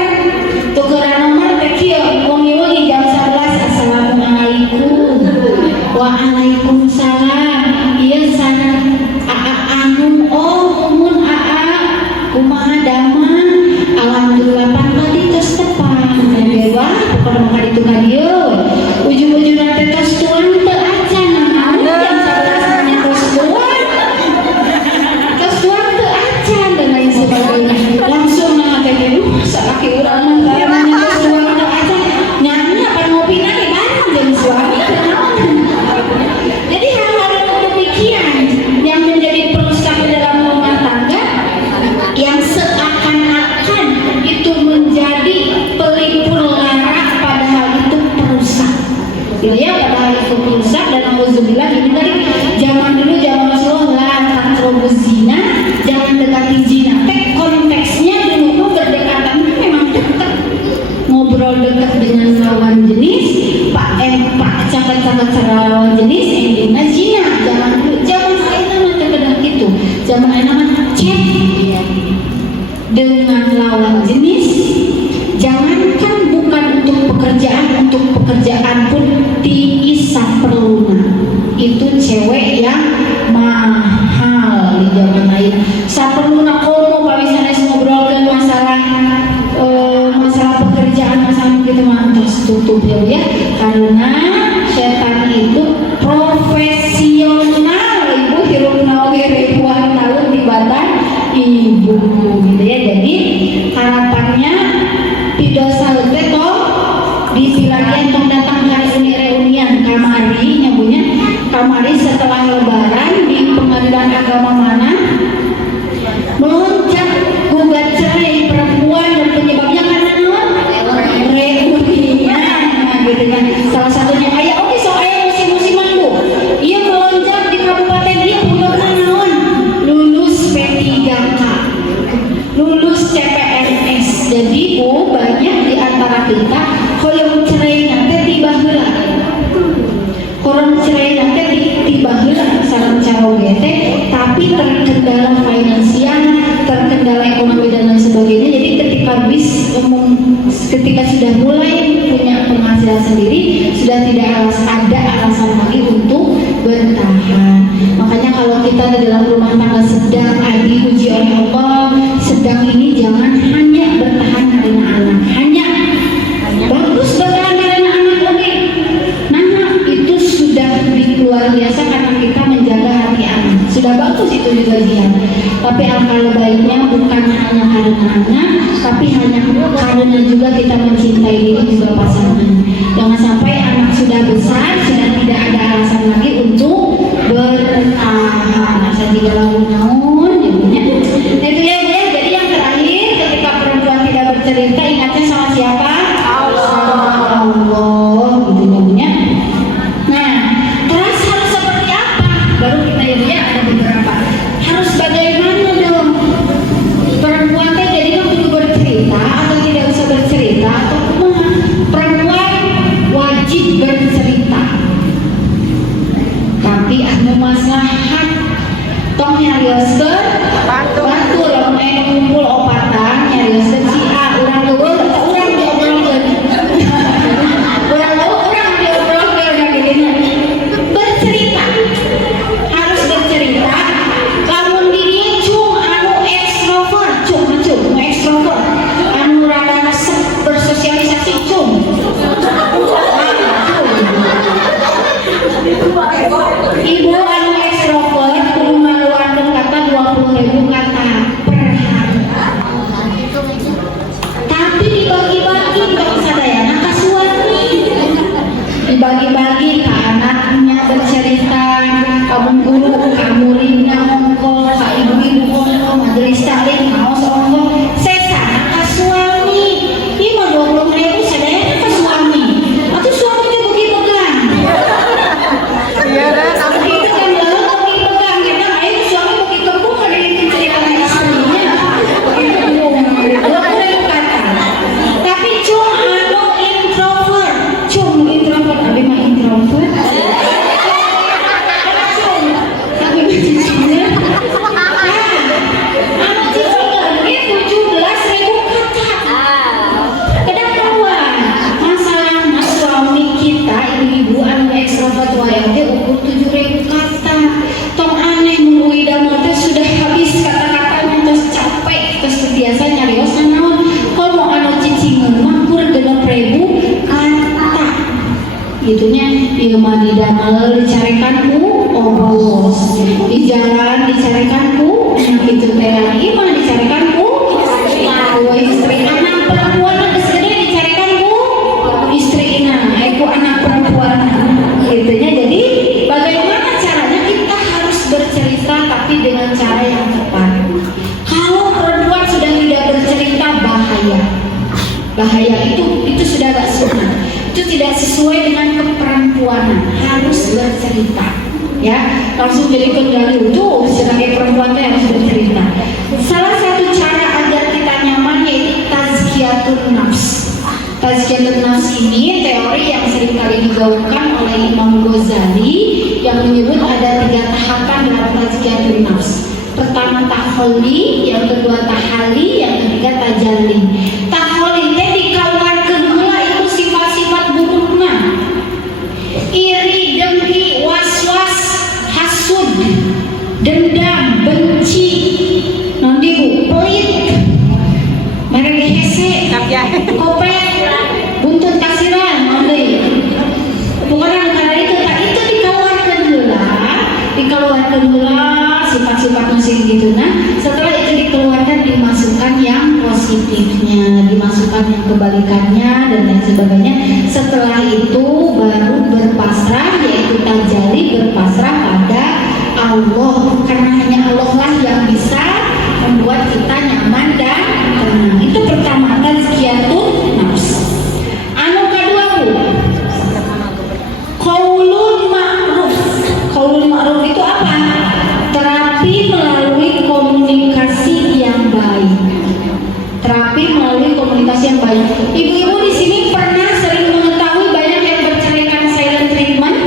Zaman anak chat dengan lawan jenis, jangankan bukan untuk pekerjaan pun tiisa perluna. Itu cewek yang mahal di zaman lain. Saperluna komo Pak misalnya ngobrolkan masalah pekerjaan, masalah gitu mantas tutup ya, karena setan itu profesional. Ibu hirup nawi ribuan tahun di badan ibu gitu ya. Jadi harapannya tidak salah toh di vilagian tong datang hari reunian kamari nyabunya kamari setelah lebaran di pengadilan agama mana meloncat gugat cerai perempuan dan penyebabnya karena reunian gitu kan. Salah satunya ayah oke so ayah musim-musiman bu iya meloncat di kabupaten dia punya naon lulus P3K lulus CPNS. Jadi bu banyak di antara kita kalau cerai nanti tiba heula orang cerai nanti tiba heula sareng cara gete tapi terkendala finansial, terkendala ekonomi dan lain sebagainya. Jadi ketika sudah mulai punya penghasilan sendiri sudah tidak ada alasan lagi untuk bertahan. Makanya kalau kita di dalam rumah tangga sedang diuji oleh Allah, sedang ini jangan hanya bertahan karena anak, hanya bagus bertahan karena anak oke. Nah itu sudah luar biasa karena kita menjaga hati anak. Sudah bagus itu juga jihad. Tapi alangkah baiknya bukan hanya karena anak, tapi hanya karena juga kita mencintai diri juga pasangan. Jangan sampai anak sudah besar sudah tidak ada alasan lagi untuk bertahan. Asal tidak lalu naon, ibunya. Nah itu ya Bu ya. Jadi yang terakhir ketika perempuan tidak bercerita ingatnya sama siapa? Allah. Gitu ibunya. Nah terus harus seperti apa? Baru kita ya ada beberapa. Harus bagaimana dong? Perempuan teh jadi kudu bercerita atau tidak usah bercerita atau kumaha? Perempuan wajib bercerita. Tapi anu maslahat tong nyarioskeun batur main ngumpul opatan nyarioskeun si A urang leuweung urang diobrolkeun. Urang diobrolkeun gini. Bercerita. Harus bercerita. Lamun dirinya cung anu ekstrovert, cung ekstrovert. Anu rada bersosialisasi cung. Ibu anu ekstrovert kudu ngaluarkeun kata 20.000 kata per hari. Tapi dibagi-bagi ke sadayana ka suami. Dibagi-bagi ke anaknya bercerita, kamu guru, kamu muridnya ongko, ka ibu-ibu ongko, majelis taklim ngaos ongko. Sesana ka suami. Ieu mah 20.000 sadayana ka suami. Atuh suami teh beuki pegang. Iya dah. Itu kan lalu bagi pegang kita ayo suami bagi kebun ada yang cerita istrinya bagi kebun boleh kata. Tapi cung anu introvert, abi mah introvert. Cung tapi cicinya anu cicinya itu 17.000 kata. Kedapatan masalah suami kita ibu-ibu anu ekstrovert wae teh ukur 7.000 kata. Tong aneh muluy damel teh sudah habis kata-katanya terus capek terus biasa nyarios naon. Kalau anu cicingeun mah kur 6.000 kata. Gitunya ieu mah di damel dicarekan ku obos. Di jalan dicarekan ku kitu teh ieu mah dicarekan ku istri anak perempuan geus gede dicarekan ku istrina ku anak perempuan. Gitunya jadi bagaimana caranya kita harus bercerita tapi dengan cara yang tepat. Kalau perempuan sudah tidak bercerita bahaya itu sudah gak sunnah, itu tidak sesuai dengan keperempuanan. Harus bercerita ya, langsung jadi kendali itu sebagai perempuan itu harus bercerita. Salah satu cara agar kita nyaman yaitu tazkiyatun nafs. Tazkiyatun nafs ini teori yang sering kali digaungkan oleh Imam Ghazali yang menyebut ada 3 tahapan dalam tazkiyatun nafs. pertama takholi, yang kedua tahali, yang ketiga tajalli. Takholi teh dikaluarkeun heula itu sifat-sifat burukna. Iri, dengki, was-was, hasud, dendam, benci, nanti bu, pelit, mereka hese, kopet, buntut kasiran, nanti. Pokoknya karena itu, tak itu dikeluarkan heula sifat-sifat musik gitu. Nah, setelah itu dikeluarkan dimasukkan yang positifnya, dimasukkan yang kebalikannya dan lain sebagainya. Setelah itu baru berpasrah, yaitu tajalli, berpasrah pada Allah, karena hanya Allah lah yang bisa membuat kita nyaman dan tenang. Itu pertama, tazkiyatun nafs. Anu kedua bu, qaulun ma'ruf. Qaulun ma'ruf itu apa? Terapi melalui komunikasi yang baik. Terapi melalui komunikasi yang baik. Ibu-ibu di sini pernah sering mengetahui banyak yang berceraikan silent treatment?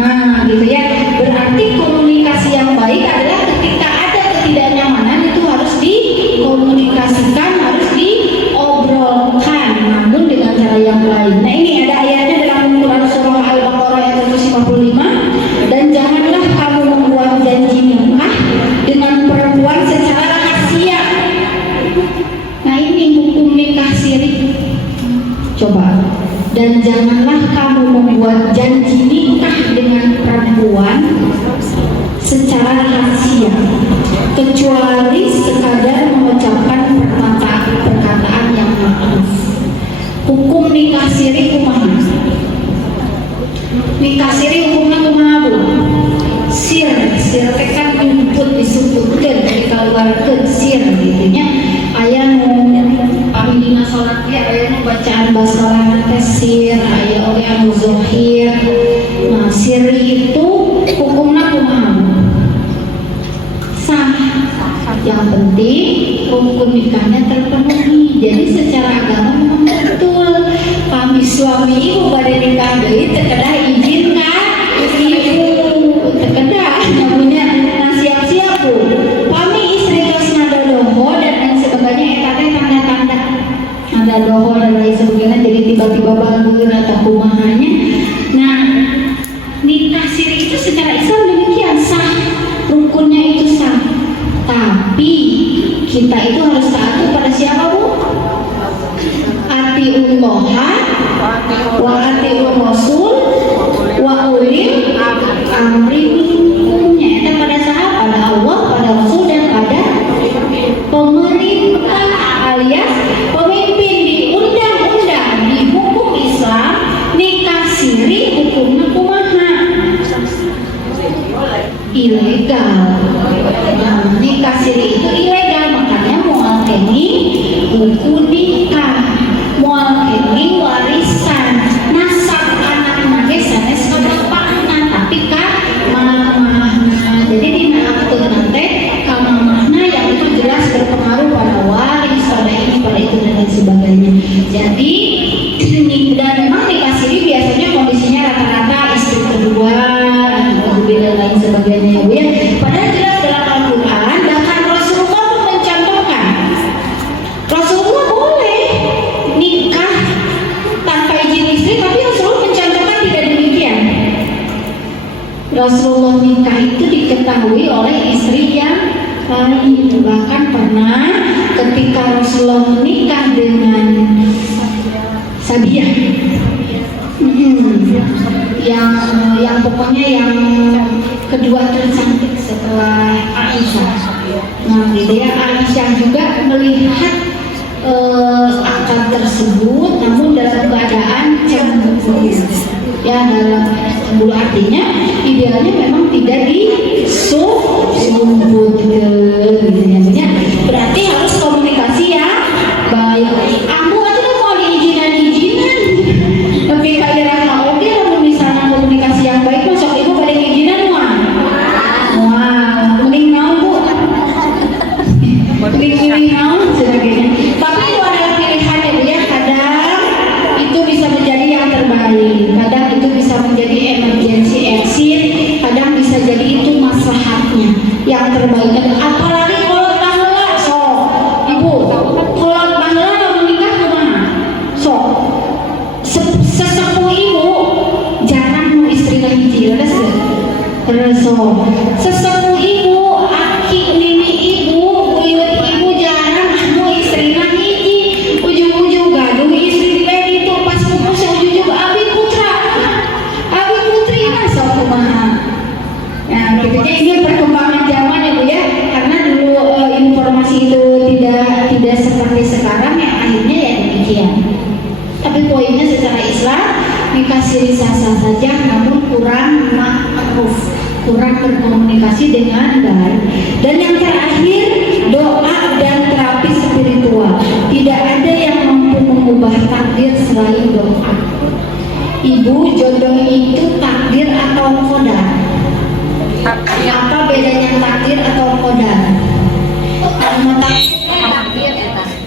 Nah, gitu ya. Berarti komunikasi yang baik adalah ketika ada ketidaknyamanan itu harus dikomunikasikan, harus diobrolkan, namun dengan cara yang baik. Nah, ini ada ayatnya dalam Quran surah Al-Baqarah ayat 155. Dan janganlah kamu membuat janji nikah dengan perempuan secara rahasia. Nah, ini hukum nikah siri. Coba. Dan janganlah kamu membuat janji nikah dengan perempuan secara rahasia, kecuali sekadar mengucapkan perkataan yang ma'ruf. Hukum nikah siri kumaha? Nikah siri hukumnya kumaha bu? Sir teh kan input disebutkan, dikeluarkan sir gitunya. Aya nu pamilina salat teh aya nu bacaan basmalah teh sir, aya oge anu zahir. Nah, siri itu hukumnya kumaha? Sah. Yang penting rukun nikahnya terpenuhi. Jadi secara agama memang betul. Kami suami ibu pada nikah deui teu kedah izin kan? Ibu teu kedah nyamunya. Nah, siap-siap bu. Kami istri tos ngadodoho dan lain sebagainya, eta teh tanda-tanda ngadodoho dan lain sebagainya, jadi tiba-tiba bangun atau kumahanya. Nah, nikah siri itu secara Islam demikian sah, rukunnya itu sah. Tapi kita itu harus taat kepada siapa bu? Atiullah wa atiur rasul wa ulil amri minkumnya. Itu pada saat pada Allah, pada Rasul dan pada pemerintah alias pemimpin di undang-undang di hukum Islam. Nikah siri hukumnya kumaha? Ilegal. Nikah siri itu ilegal, makanya moal keni buku nikah, moal keni warisan, nasab anak nage sanes kabapakna, tapi kan mamahna. Jadi dina akte nate ka mamahna yang itu jelas berpengaruh pada waris, pada ini, pada itu dan lain sebagainya. Jadi dan memang nikah siri biasanya kondisinya rata-rata istri kedua dan lain sebagainya ya bu ya. Padahal jelas dalam Al-Quran, bahkan Rasulullah pun mencontohkan, Rasulullah boleh nikah tanpa izin istri, tapi Rasulullah mencontohkan tidak demikian. Rasulullah nikah itu diketahui oleh istri yang lain. Bahkan pernah ketika Rasulullah menikah dengan Sabiyah, yang pokoknya yang kedua tercantik setelah Aisyah. Nah, gitu ya, Aisyah juga melihat akad tersebut, namun dalam keadaan cemburu. Ya, dalam cemburu artinya idealnya memang tidak disumput gitu ya. Berarti harus komunikasi ya baik. Aku aja mau diizinan, tapi kalian mau oke kalau misalnya komunikasi yang baik, masuk ibu pada izinan wah, mending mau bu, mending mau sebagainya. Tapi itu adalah pilihan ya bu ya. Kadang itu bisa menjadi yang terbaik, kadang itu bisa menjadi emergency exit, kadang bisa jadi itu maslahatnya. Yang yang terbaik. Apalagi kolot baheula sok. Ibu, kolot baheula menikah kumaha? Sok. Sesepuh ibu jarang mau istrina hiji, ada sih. Terus sesepuh ibu, aki nini ibu, buyut ibu jarang mau istrina hiji. Ujung-ujung gaduh istri di itu pas pupus ujung-ujung abi putra, abi putri masa kumaha. Nah, gitu. Ini perkembangan zaman ya Bu ya, karena dulu informasi itu tidak seperti sekarang yang akhirnya ya demikian. Tapi poinnya secara Islam nikah siri sah-sah saja, namun kurang ma'ruf, kurang berkomunikasi dengan baik. Dan yang terakhir, doa dan terapi spiritual. Tidak ada yang mampu mengubah takdir selain doa. Ibu, jodoh itu takdir atau qadar? Apa bedanya takdir atau qadar?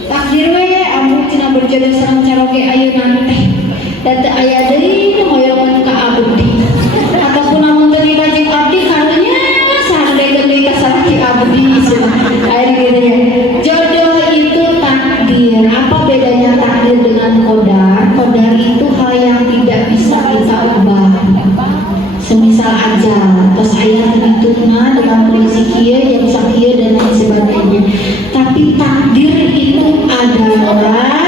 Takdir we amun cenah berjodoh sareng caroge ayeuna teh dan teu aya deui nu hoyongan ka abdi ataupun amun teu nikah jeung abdi karunya sandegeun deui ka salaki abdi aya gitu ya. Jodoh itu takdir. Apa bedanya takdir dengan qadar? Qadar itu hal yang tidak bisa kita ubah. Semisal aja terus aya dituna dengan kondisi kieu yang sakieu dan lain sebagainya. Tapi takdir itu adalah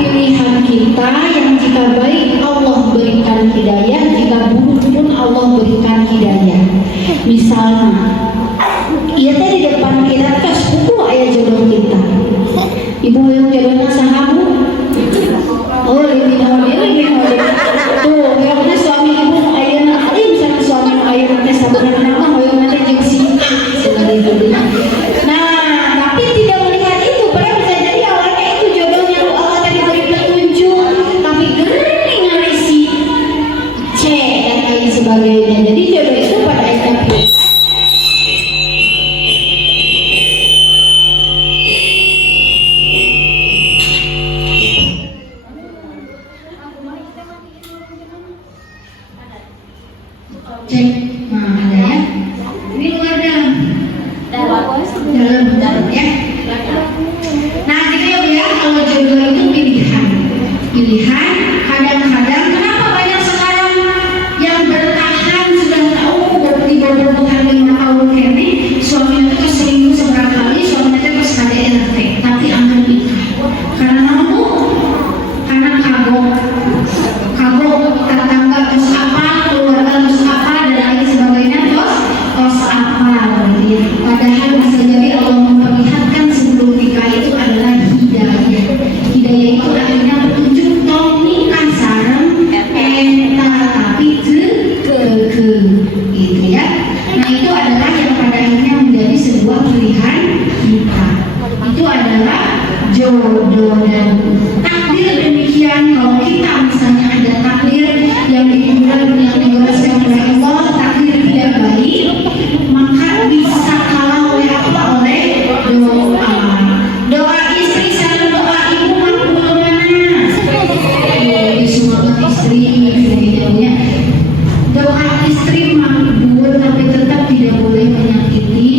pilihan kita yang jika baik Allah berikan hidayah, jika buruk pun Allah berikan hidayah. Misalnya, iya tadi di depan kita terus buku ayah jodoh kita. Ibu yang jodohnya sahabu. Oh, lebih holi. Tuh, yang suami ibu ayah misalnya suami ayah nanti sabaran nama hoyong nanti jeung singa sebagai jodohnya. Nah, tapi tidak melihat itu, padahal bisa jadi awalnya itu jodohnya Allah tadi beri petunjuk, tapi gering ngarisi C dan lain sebagainya. Jadi jodoh itu pada akhirnya cek. Nah, ada ya. Ini luar dalam ya. Nah, gitu ya Bu ya, kalau jodoh itu pilihan. Kadang-kadang kenapa banyak sekarang yang bertahan sudah tahu berhubungan 5 tahun kene, suaminya itu selingkuh seberapa kali, suaminya itu pas KDRT, tapi angkat nikah. Karena apa? Karena kagok tetangga terus apa, keluarga terus apa dan lain sebagainya terus apa gitu ya. Padahal bisa jadi Allah memperlihatkan sebelum nikah itu adalah hidayah. Hidayah itu artinya petunjuk tong nikah sareng eta tapi ke gitu ya. Nah, itu adalah yang pada akhirnya menjadi sebuah pilihan kita. Itu adalah jodoh dan takdir. Demikian kalau kita misalnya ada takdir yang dijelaskan oleh Allah, takdir tidak baik, maka bisa kalah oleh apa? Oleh doa. Doa istri sama doa ibu makbul mana? Semoga istri ya. Doa istri makbul tapi tetap tidak boleh menyakiti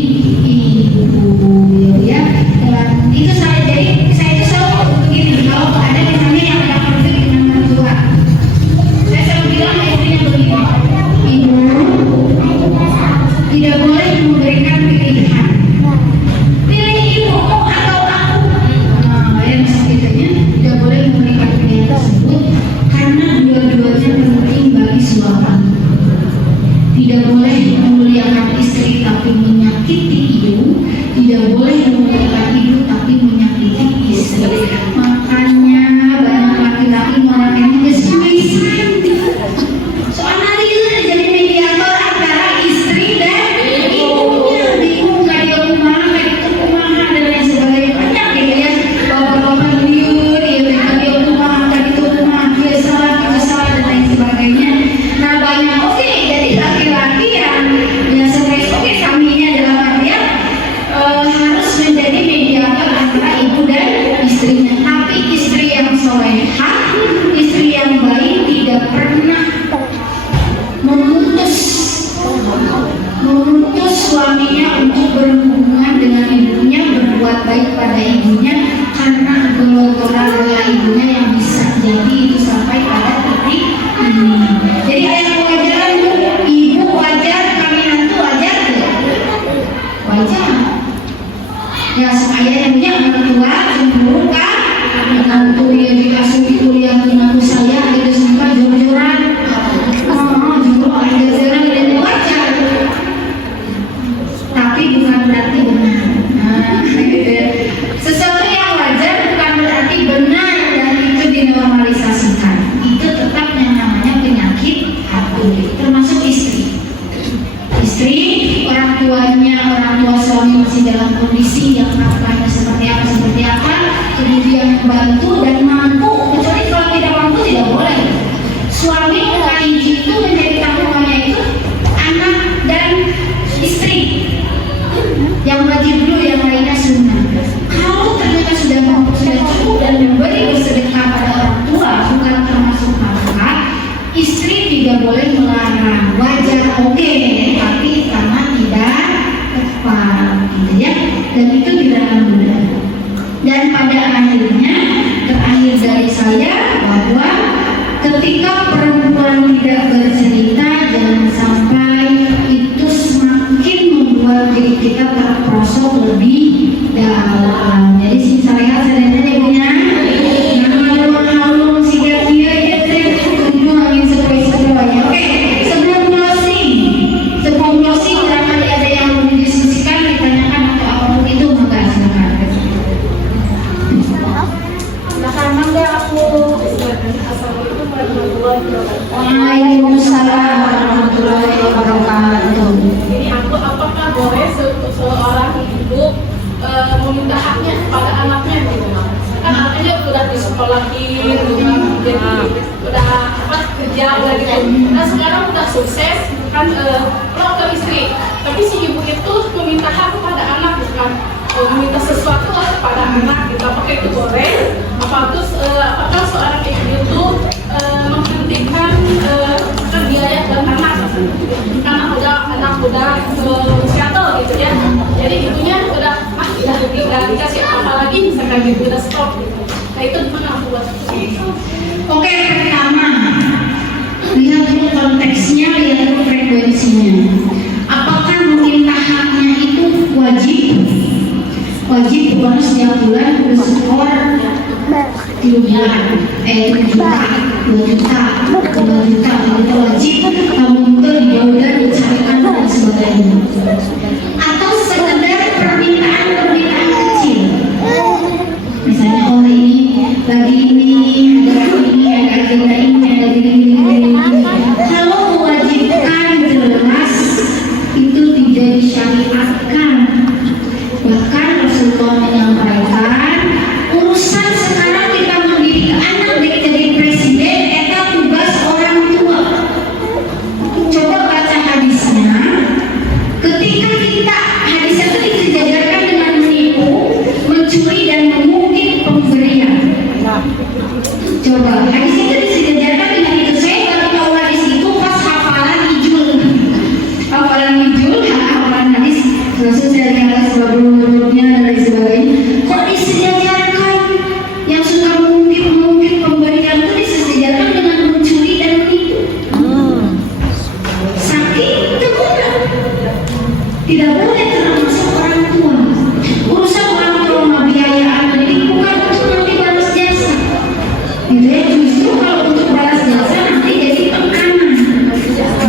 ibu ya. Dan itu saya itu selalu begini, kalau ada misalnya yang ada konflik dengan mertua, saya selalu bilang istrinya begini, ibu tidak boleh memberikan pilihan, pilih ibu atau aku. Nah, yang sebetulnya tidak boleh memberikan pilihan tersebut karena dua-duanya penting bagi suami. Tidak boleh memuliakan istri tapi menyakiti ibu, tidak boleh memuliakan ibu tapi menyakiti untuk berhubungan dengan ibunya, berbuat baik pada ibunya, karena gelontoran doa ibunya yang bisa jadi itu sampai pada titik ini. Jadi ada kewajaran Bu, ibu wajar, kami nanti wajar tidak? Wajar. Ya supaya yang punya anak tua cemburu kan, menantu yang dikasih kuliah menantu saya itu sampai jor-joran, jujur ada jalan dan wajar. Tapi bukan berarti benar. Sesuatu yang wajar bukan berarti benar dan itu dinormalisasikan. Itu tetap yang namanya penyakit hati, termasuk istri. Istri, orang tuanya, orang tua suami masih dalam kondisi yang nafkahnya seperti apa, kemudian bantu dan mampu, kecuali kalau tidak mampu tidak boleh. Suami paling itu menjadi tanggungannya itu anak dan istri. Yang wajib dulu, yang lainnya sunnah. Kalau ternyata sudah mampu, sudah cukup dan memberi bersedekah pada orang tua bukan termasuk nafkah, istri tidak boleh melarang. Wajar oke, tapi karena tidak tepat, gitu ya. Dan itu tidak akan mudah. Dan pada akhirnya, terakhir dari saya bahwa ketika perempuan tidak bercerita, jangan sampai itu semakin membuat diri kita terperosok lebih dalam. Jadi sing saya sebenarnya punya halung siga kia ya tunggu angin sepoi-sepoi. Oke, sebelum closing barangkali ada yang mau didiskusikan, ditanyakan atau apapun itu, maka silakan. Waalaikumsalam warahmatullahi wabarakatuh. Jadi apakah boleh seorang ibu meminta haknya kepada anaknya gitu? Kan anaknya udah disekolahin, udah kerja udah gitu. Nah sekarang udah sukses kan lo ke istri, tapi si ibu itu meminta hak kepada anak bukan meminta sesuatu kepada anak gitu. Apakah itu boleh? Apakah seorang ibu itu menghentikan biaya dan anak anak udah settle gitu ya, jadi ibunya udah dikasih apalagi misalkan gitu udah stop gitu. Nah itu gimana aku buat? Oke, pertama lihat dulu konteksnya, lihat dulu frekuensinya. Apakah meminta haknya itu wajib? Wajib bukan setiap bulan berskor 3 bulan, 3 juta, 2 juta, 5 juta, itu wajib. Kamu itu diudah dicarikan dan sebagainya. Atau sekedar permintaan kecil. Misalnya oh ini lagi ini, ada agenda ini, ada gini. Kalau mewajibkan jelas itu tidak disyariatkan. Bahkan Rasulullah menyampaikan urusan sekarang kita mendidik anak jadi presiden, itu tugas orang tua. Coba baca hadisnya. Ketika hadisnya itu disejajarkan dengan menipu, mencuri dan mengungkit pemberian. Coba hadis itu disejajarkan dengan itu. Saya baru tahu hadis itu pas hafalan hadis. Rasul saya lihat sebab-sebabnya dan lain sebagainya. Kok disejajarkan yang suka mengungkit pemberian itu disejajarkan dengan mencuri dan menipu? Saking teguh, tidak boleh termasuk orang tua. Urusan orang tua membiayaan ini bukan untuk nanti balas jasa. Gitu ya, justru kalau untuk balas jasa nanti jadi tekanan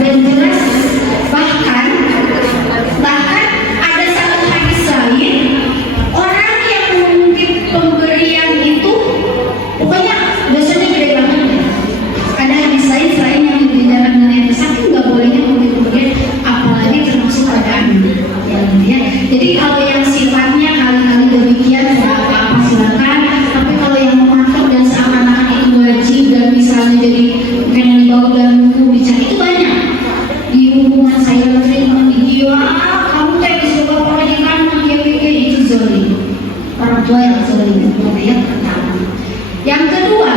dan jelas. Bahkan ada satu hadis lain, orang yang mengungkit pemberian itu pokoknya dosanya gede banget. Ada hadis lain selain yang dijalankan dengan yang saking nggak bolehnya mengungkit pemberian, apalagi termasuk pada anak. Ya. Jadi kalau yang sifatnya kali-kali demikian tidak apa-apa silakan. Tapi kalau yang mematok dan seakan-akan itu wajib dan misalnya jadi pengen dibawa dan buku bicara itu banyak. Di hubungan saya dengan video, kamu teh disuruh proyekan itu zolim. Orang tua yang zolim itu ya pertama. Yang kedua,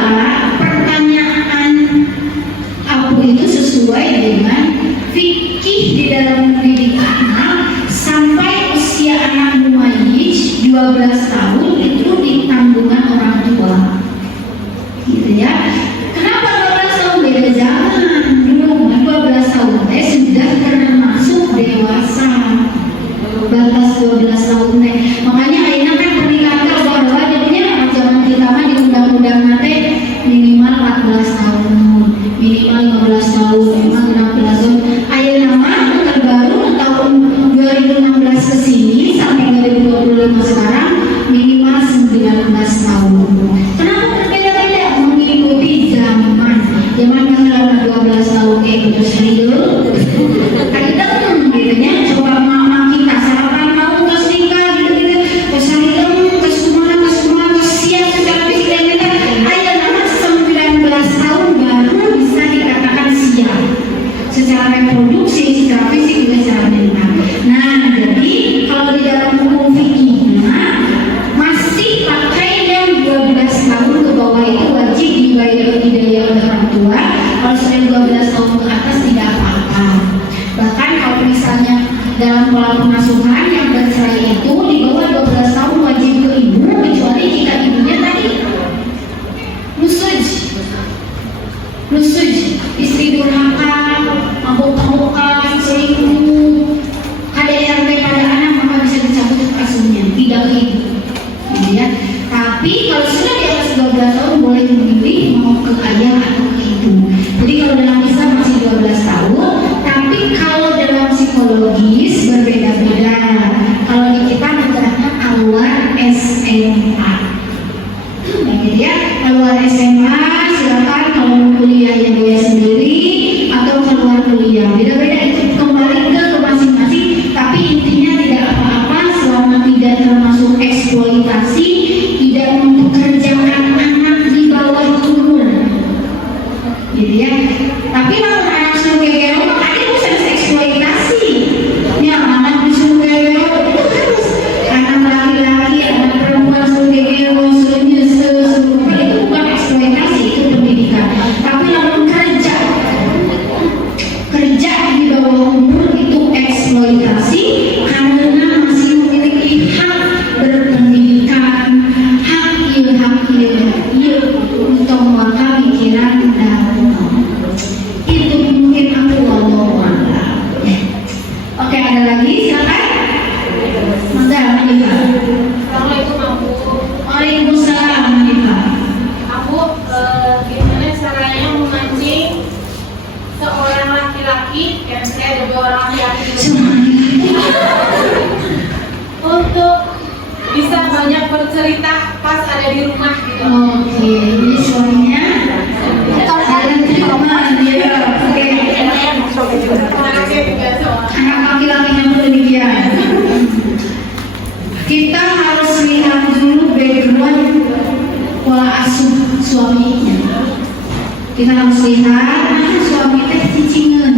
pertanyaan aku itu sesuai dengan fikih di dalam mendidik anak sampai 12 tahun itu di tanggungan orang tua, gitu ya. Kenapa 12 tahun? Beda zaman. Dulu 12 tahun sudah termasuk dewasa. Batas 12 tahun teh. Makanya ayeuna kan pernikahan bahwa jadinya zaman kita mah di undang-undang nanti minimal 14 tahun, minimal 15 tahun, minimal 16 tahun. Ayeuna mah terbaru tahun 2016 ke sini sampai 2025 sekarang minimal 19 tahun. Kenapa berbeda-beda? Mengikuti zaman. Zaman kan 12 tahun gitu serius. Ada gitu ya, coba mama kita sarapan mau ke nikah gitu-gitu. Terus ke siap secara fisik dan mental. Ayo nama 19 tahun baru bisa dikatakan siap. Secara reproduksi, secara fisik juga secara mental. Nah, jadi kalau di dalam hukum fikihnya masih pakai yang 12 tahun ke bawah itu wajib dibayar hidayah oleh orang tua. Kalau sudah 12 tahun ke atas tidak apa-apa. Bahkan kalau misalnya dalam pola pengasuhan yang bercerai itu di bawah 12 tahun wajib ke ibu, kecuali jika ibunya tadi nusuj, istri durhaka, mabuk-mabukan, selingkuh, KDRT pada anak, maka bisa dicabut asuhnya, tidak ke ibu, gitu ya. Tapi kalau sudah di atas 12 tahun boleh memilih mau ke ayah atau ke ibu. Jadi kalau dalam Islam masih 12 tahun, tapi kalau dalam psikologis berbeda-beda. Kalau di kita negara awal SMA, gitu ya. Keluar SMA silakan, kalau kuliah yang biaya sendiri atau keluar kuliah beda-beda, itu kembali ke masing-masing. Tapi intinya tidak apa-apa selama tidak termasuk eksploitasi, tidak mempekerjakan anak di bawah umur, gitu ya. Tapi kalau anak suruh gegero, tadi bisa eksploitasi. Ya, anak disuruh gegero itu harus anak laki-laki, anak perempuan suruh gegero, suruh nyusul, itu bukan eksploitasi, itu pendidikan. Tapi kalau kerja di bawah umur itu eksploitasi karena masih memiliki hak berpendidikan, hak untuk maka pikiran dan itu mungkin aku wallahu a'lam. Oke, ada lagi silakan. Mangga Hanifah. Assalamualaikum Abu. Waalaikumsalam Hanifah. Abu, gimana caranya memancing seorang laki-laki, yang saya ada 2 orang laki-laki untuk bisa banyak bercerita pas ada di rumah gitu. Oke, ini suaminya kalian terima dia. Oke, Anaknya juga seorang. anak laki-lakinya pun demikian. Kita harus lihat dulu background pola asuh suaminya. Kita harus lihat suami teh cicingan.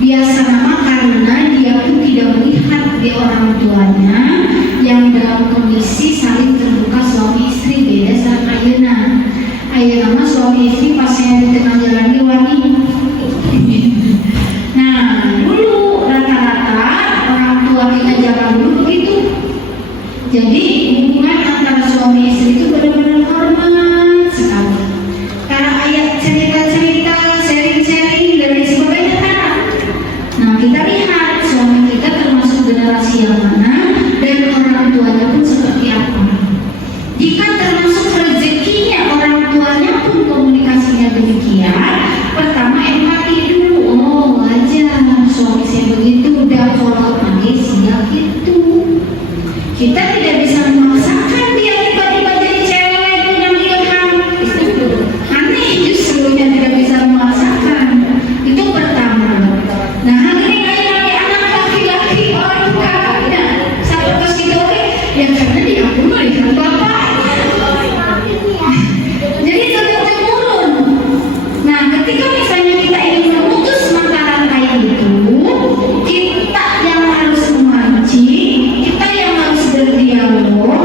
Biasa nama karena dia pun tidak melihat di orang tuanya yang dalam kondisi saling terbuka suami istri, beda sama ayeuna. Ayeuna mah suami istri pas yang di tengah jalan di wangi. Nah, dulu rata-rata orang tua kita zaman dulu begitu. Jadi hubungan antara suami istri itu benar-benar hormat sekali. Karena ayat cerita-cerita, sharing-sharing dan lain sebagainya kan. Nah, kita lihat suami kita termasuk generasi yang mana dan orang tuanya pun seperti apa. Jika termasuk rezekinya orang tuanya pun komunikasinya demikian, pertama empati dulu. Oh, wajar suami saya begitu, udah kalau panggil siap gitu. Kita tidak bisa memaksakan dia tiba-tiba jadi cewek yang ilham. Aneh justrunya tidak bisa memaksakan. Itu pertama. Nah, hari ini laki anak laki-laki orang tuanya satu pas gitu ya karena dia pun melihat bapak. Jadi turun. Nah, ketika misalnya kita ingin memutus mata rantai itu, kita yang harus memancing, kita yang harus berdialog,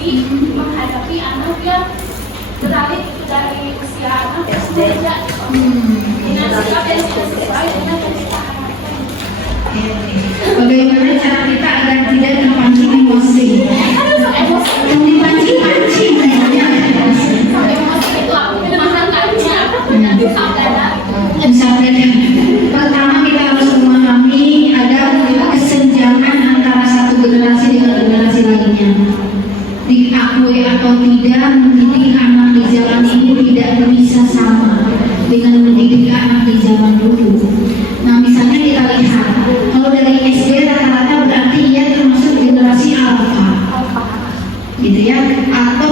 toleransi menghadapi anak yang beralih itu dari usia anak ke remaja dengan sikap yang tidak sesuai dengan yang kita harapkan. Bagaimana cara kita agar tidak terpancing emosi? Yang dipancing-pancing emosi. Emosi itu aku memahaminya dengan kesadaran. Pertama kita harus memahami ada kesenjangan antara satu generasi dengan generasi lainnya. Diakui atau tidak, mendidik anak di zaman ini tidak bisa sama dengan mendidik anak di zaman dulu. Nah misalnya kita lihat, kalau dari SD rata-rata berarti ia termasuk generasi alpha, gitu ya, atau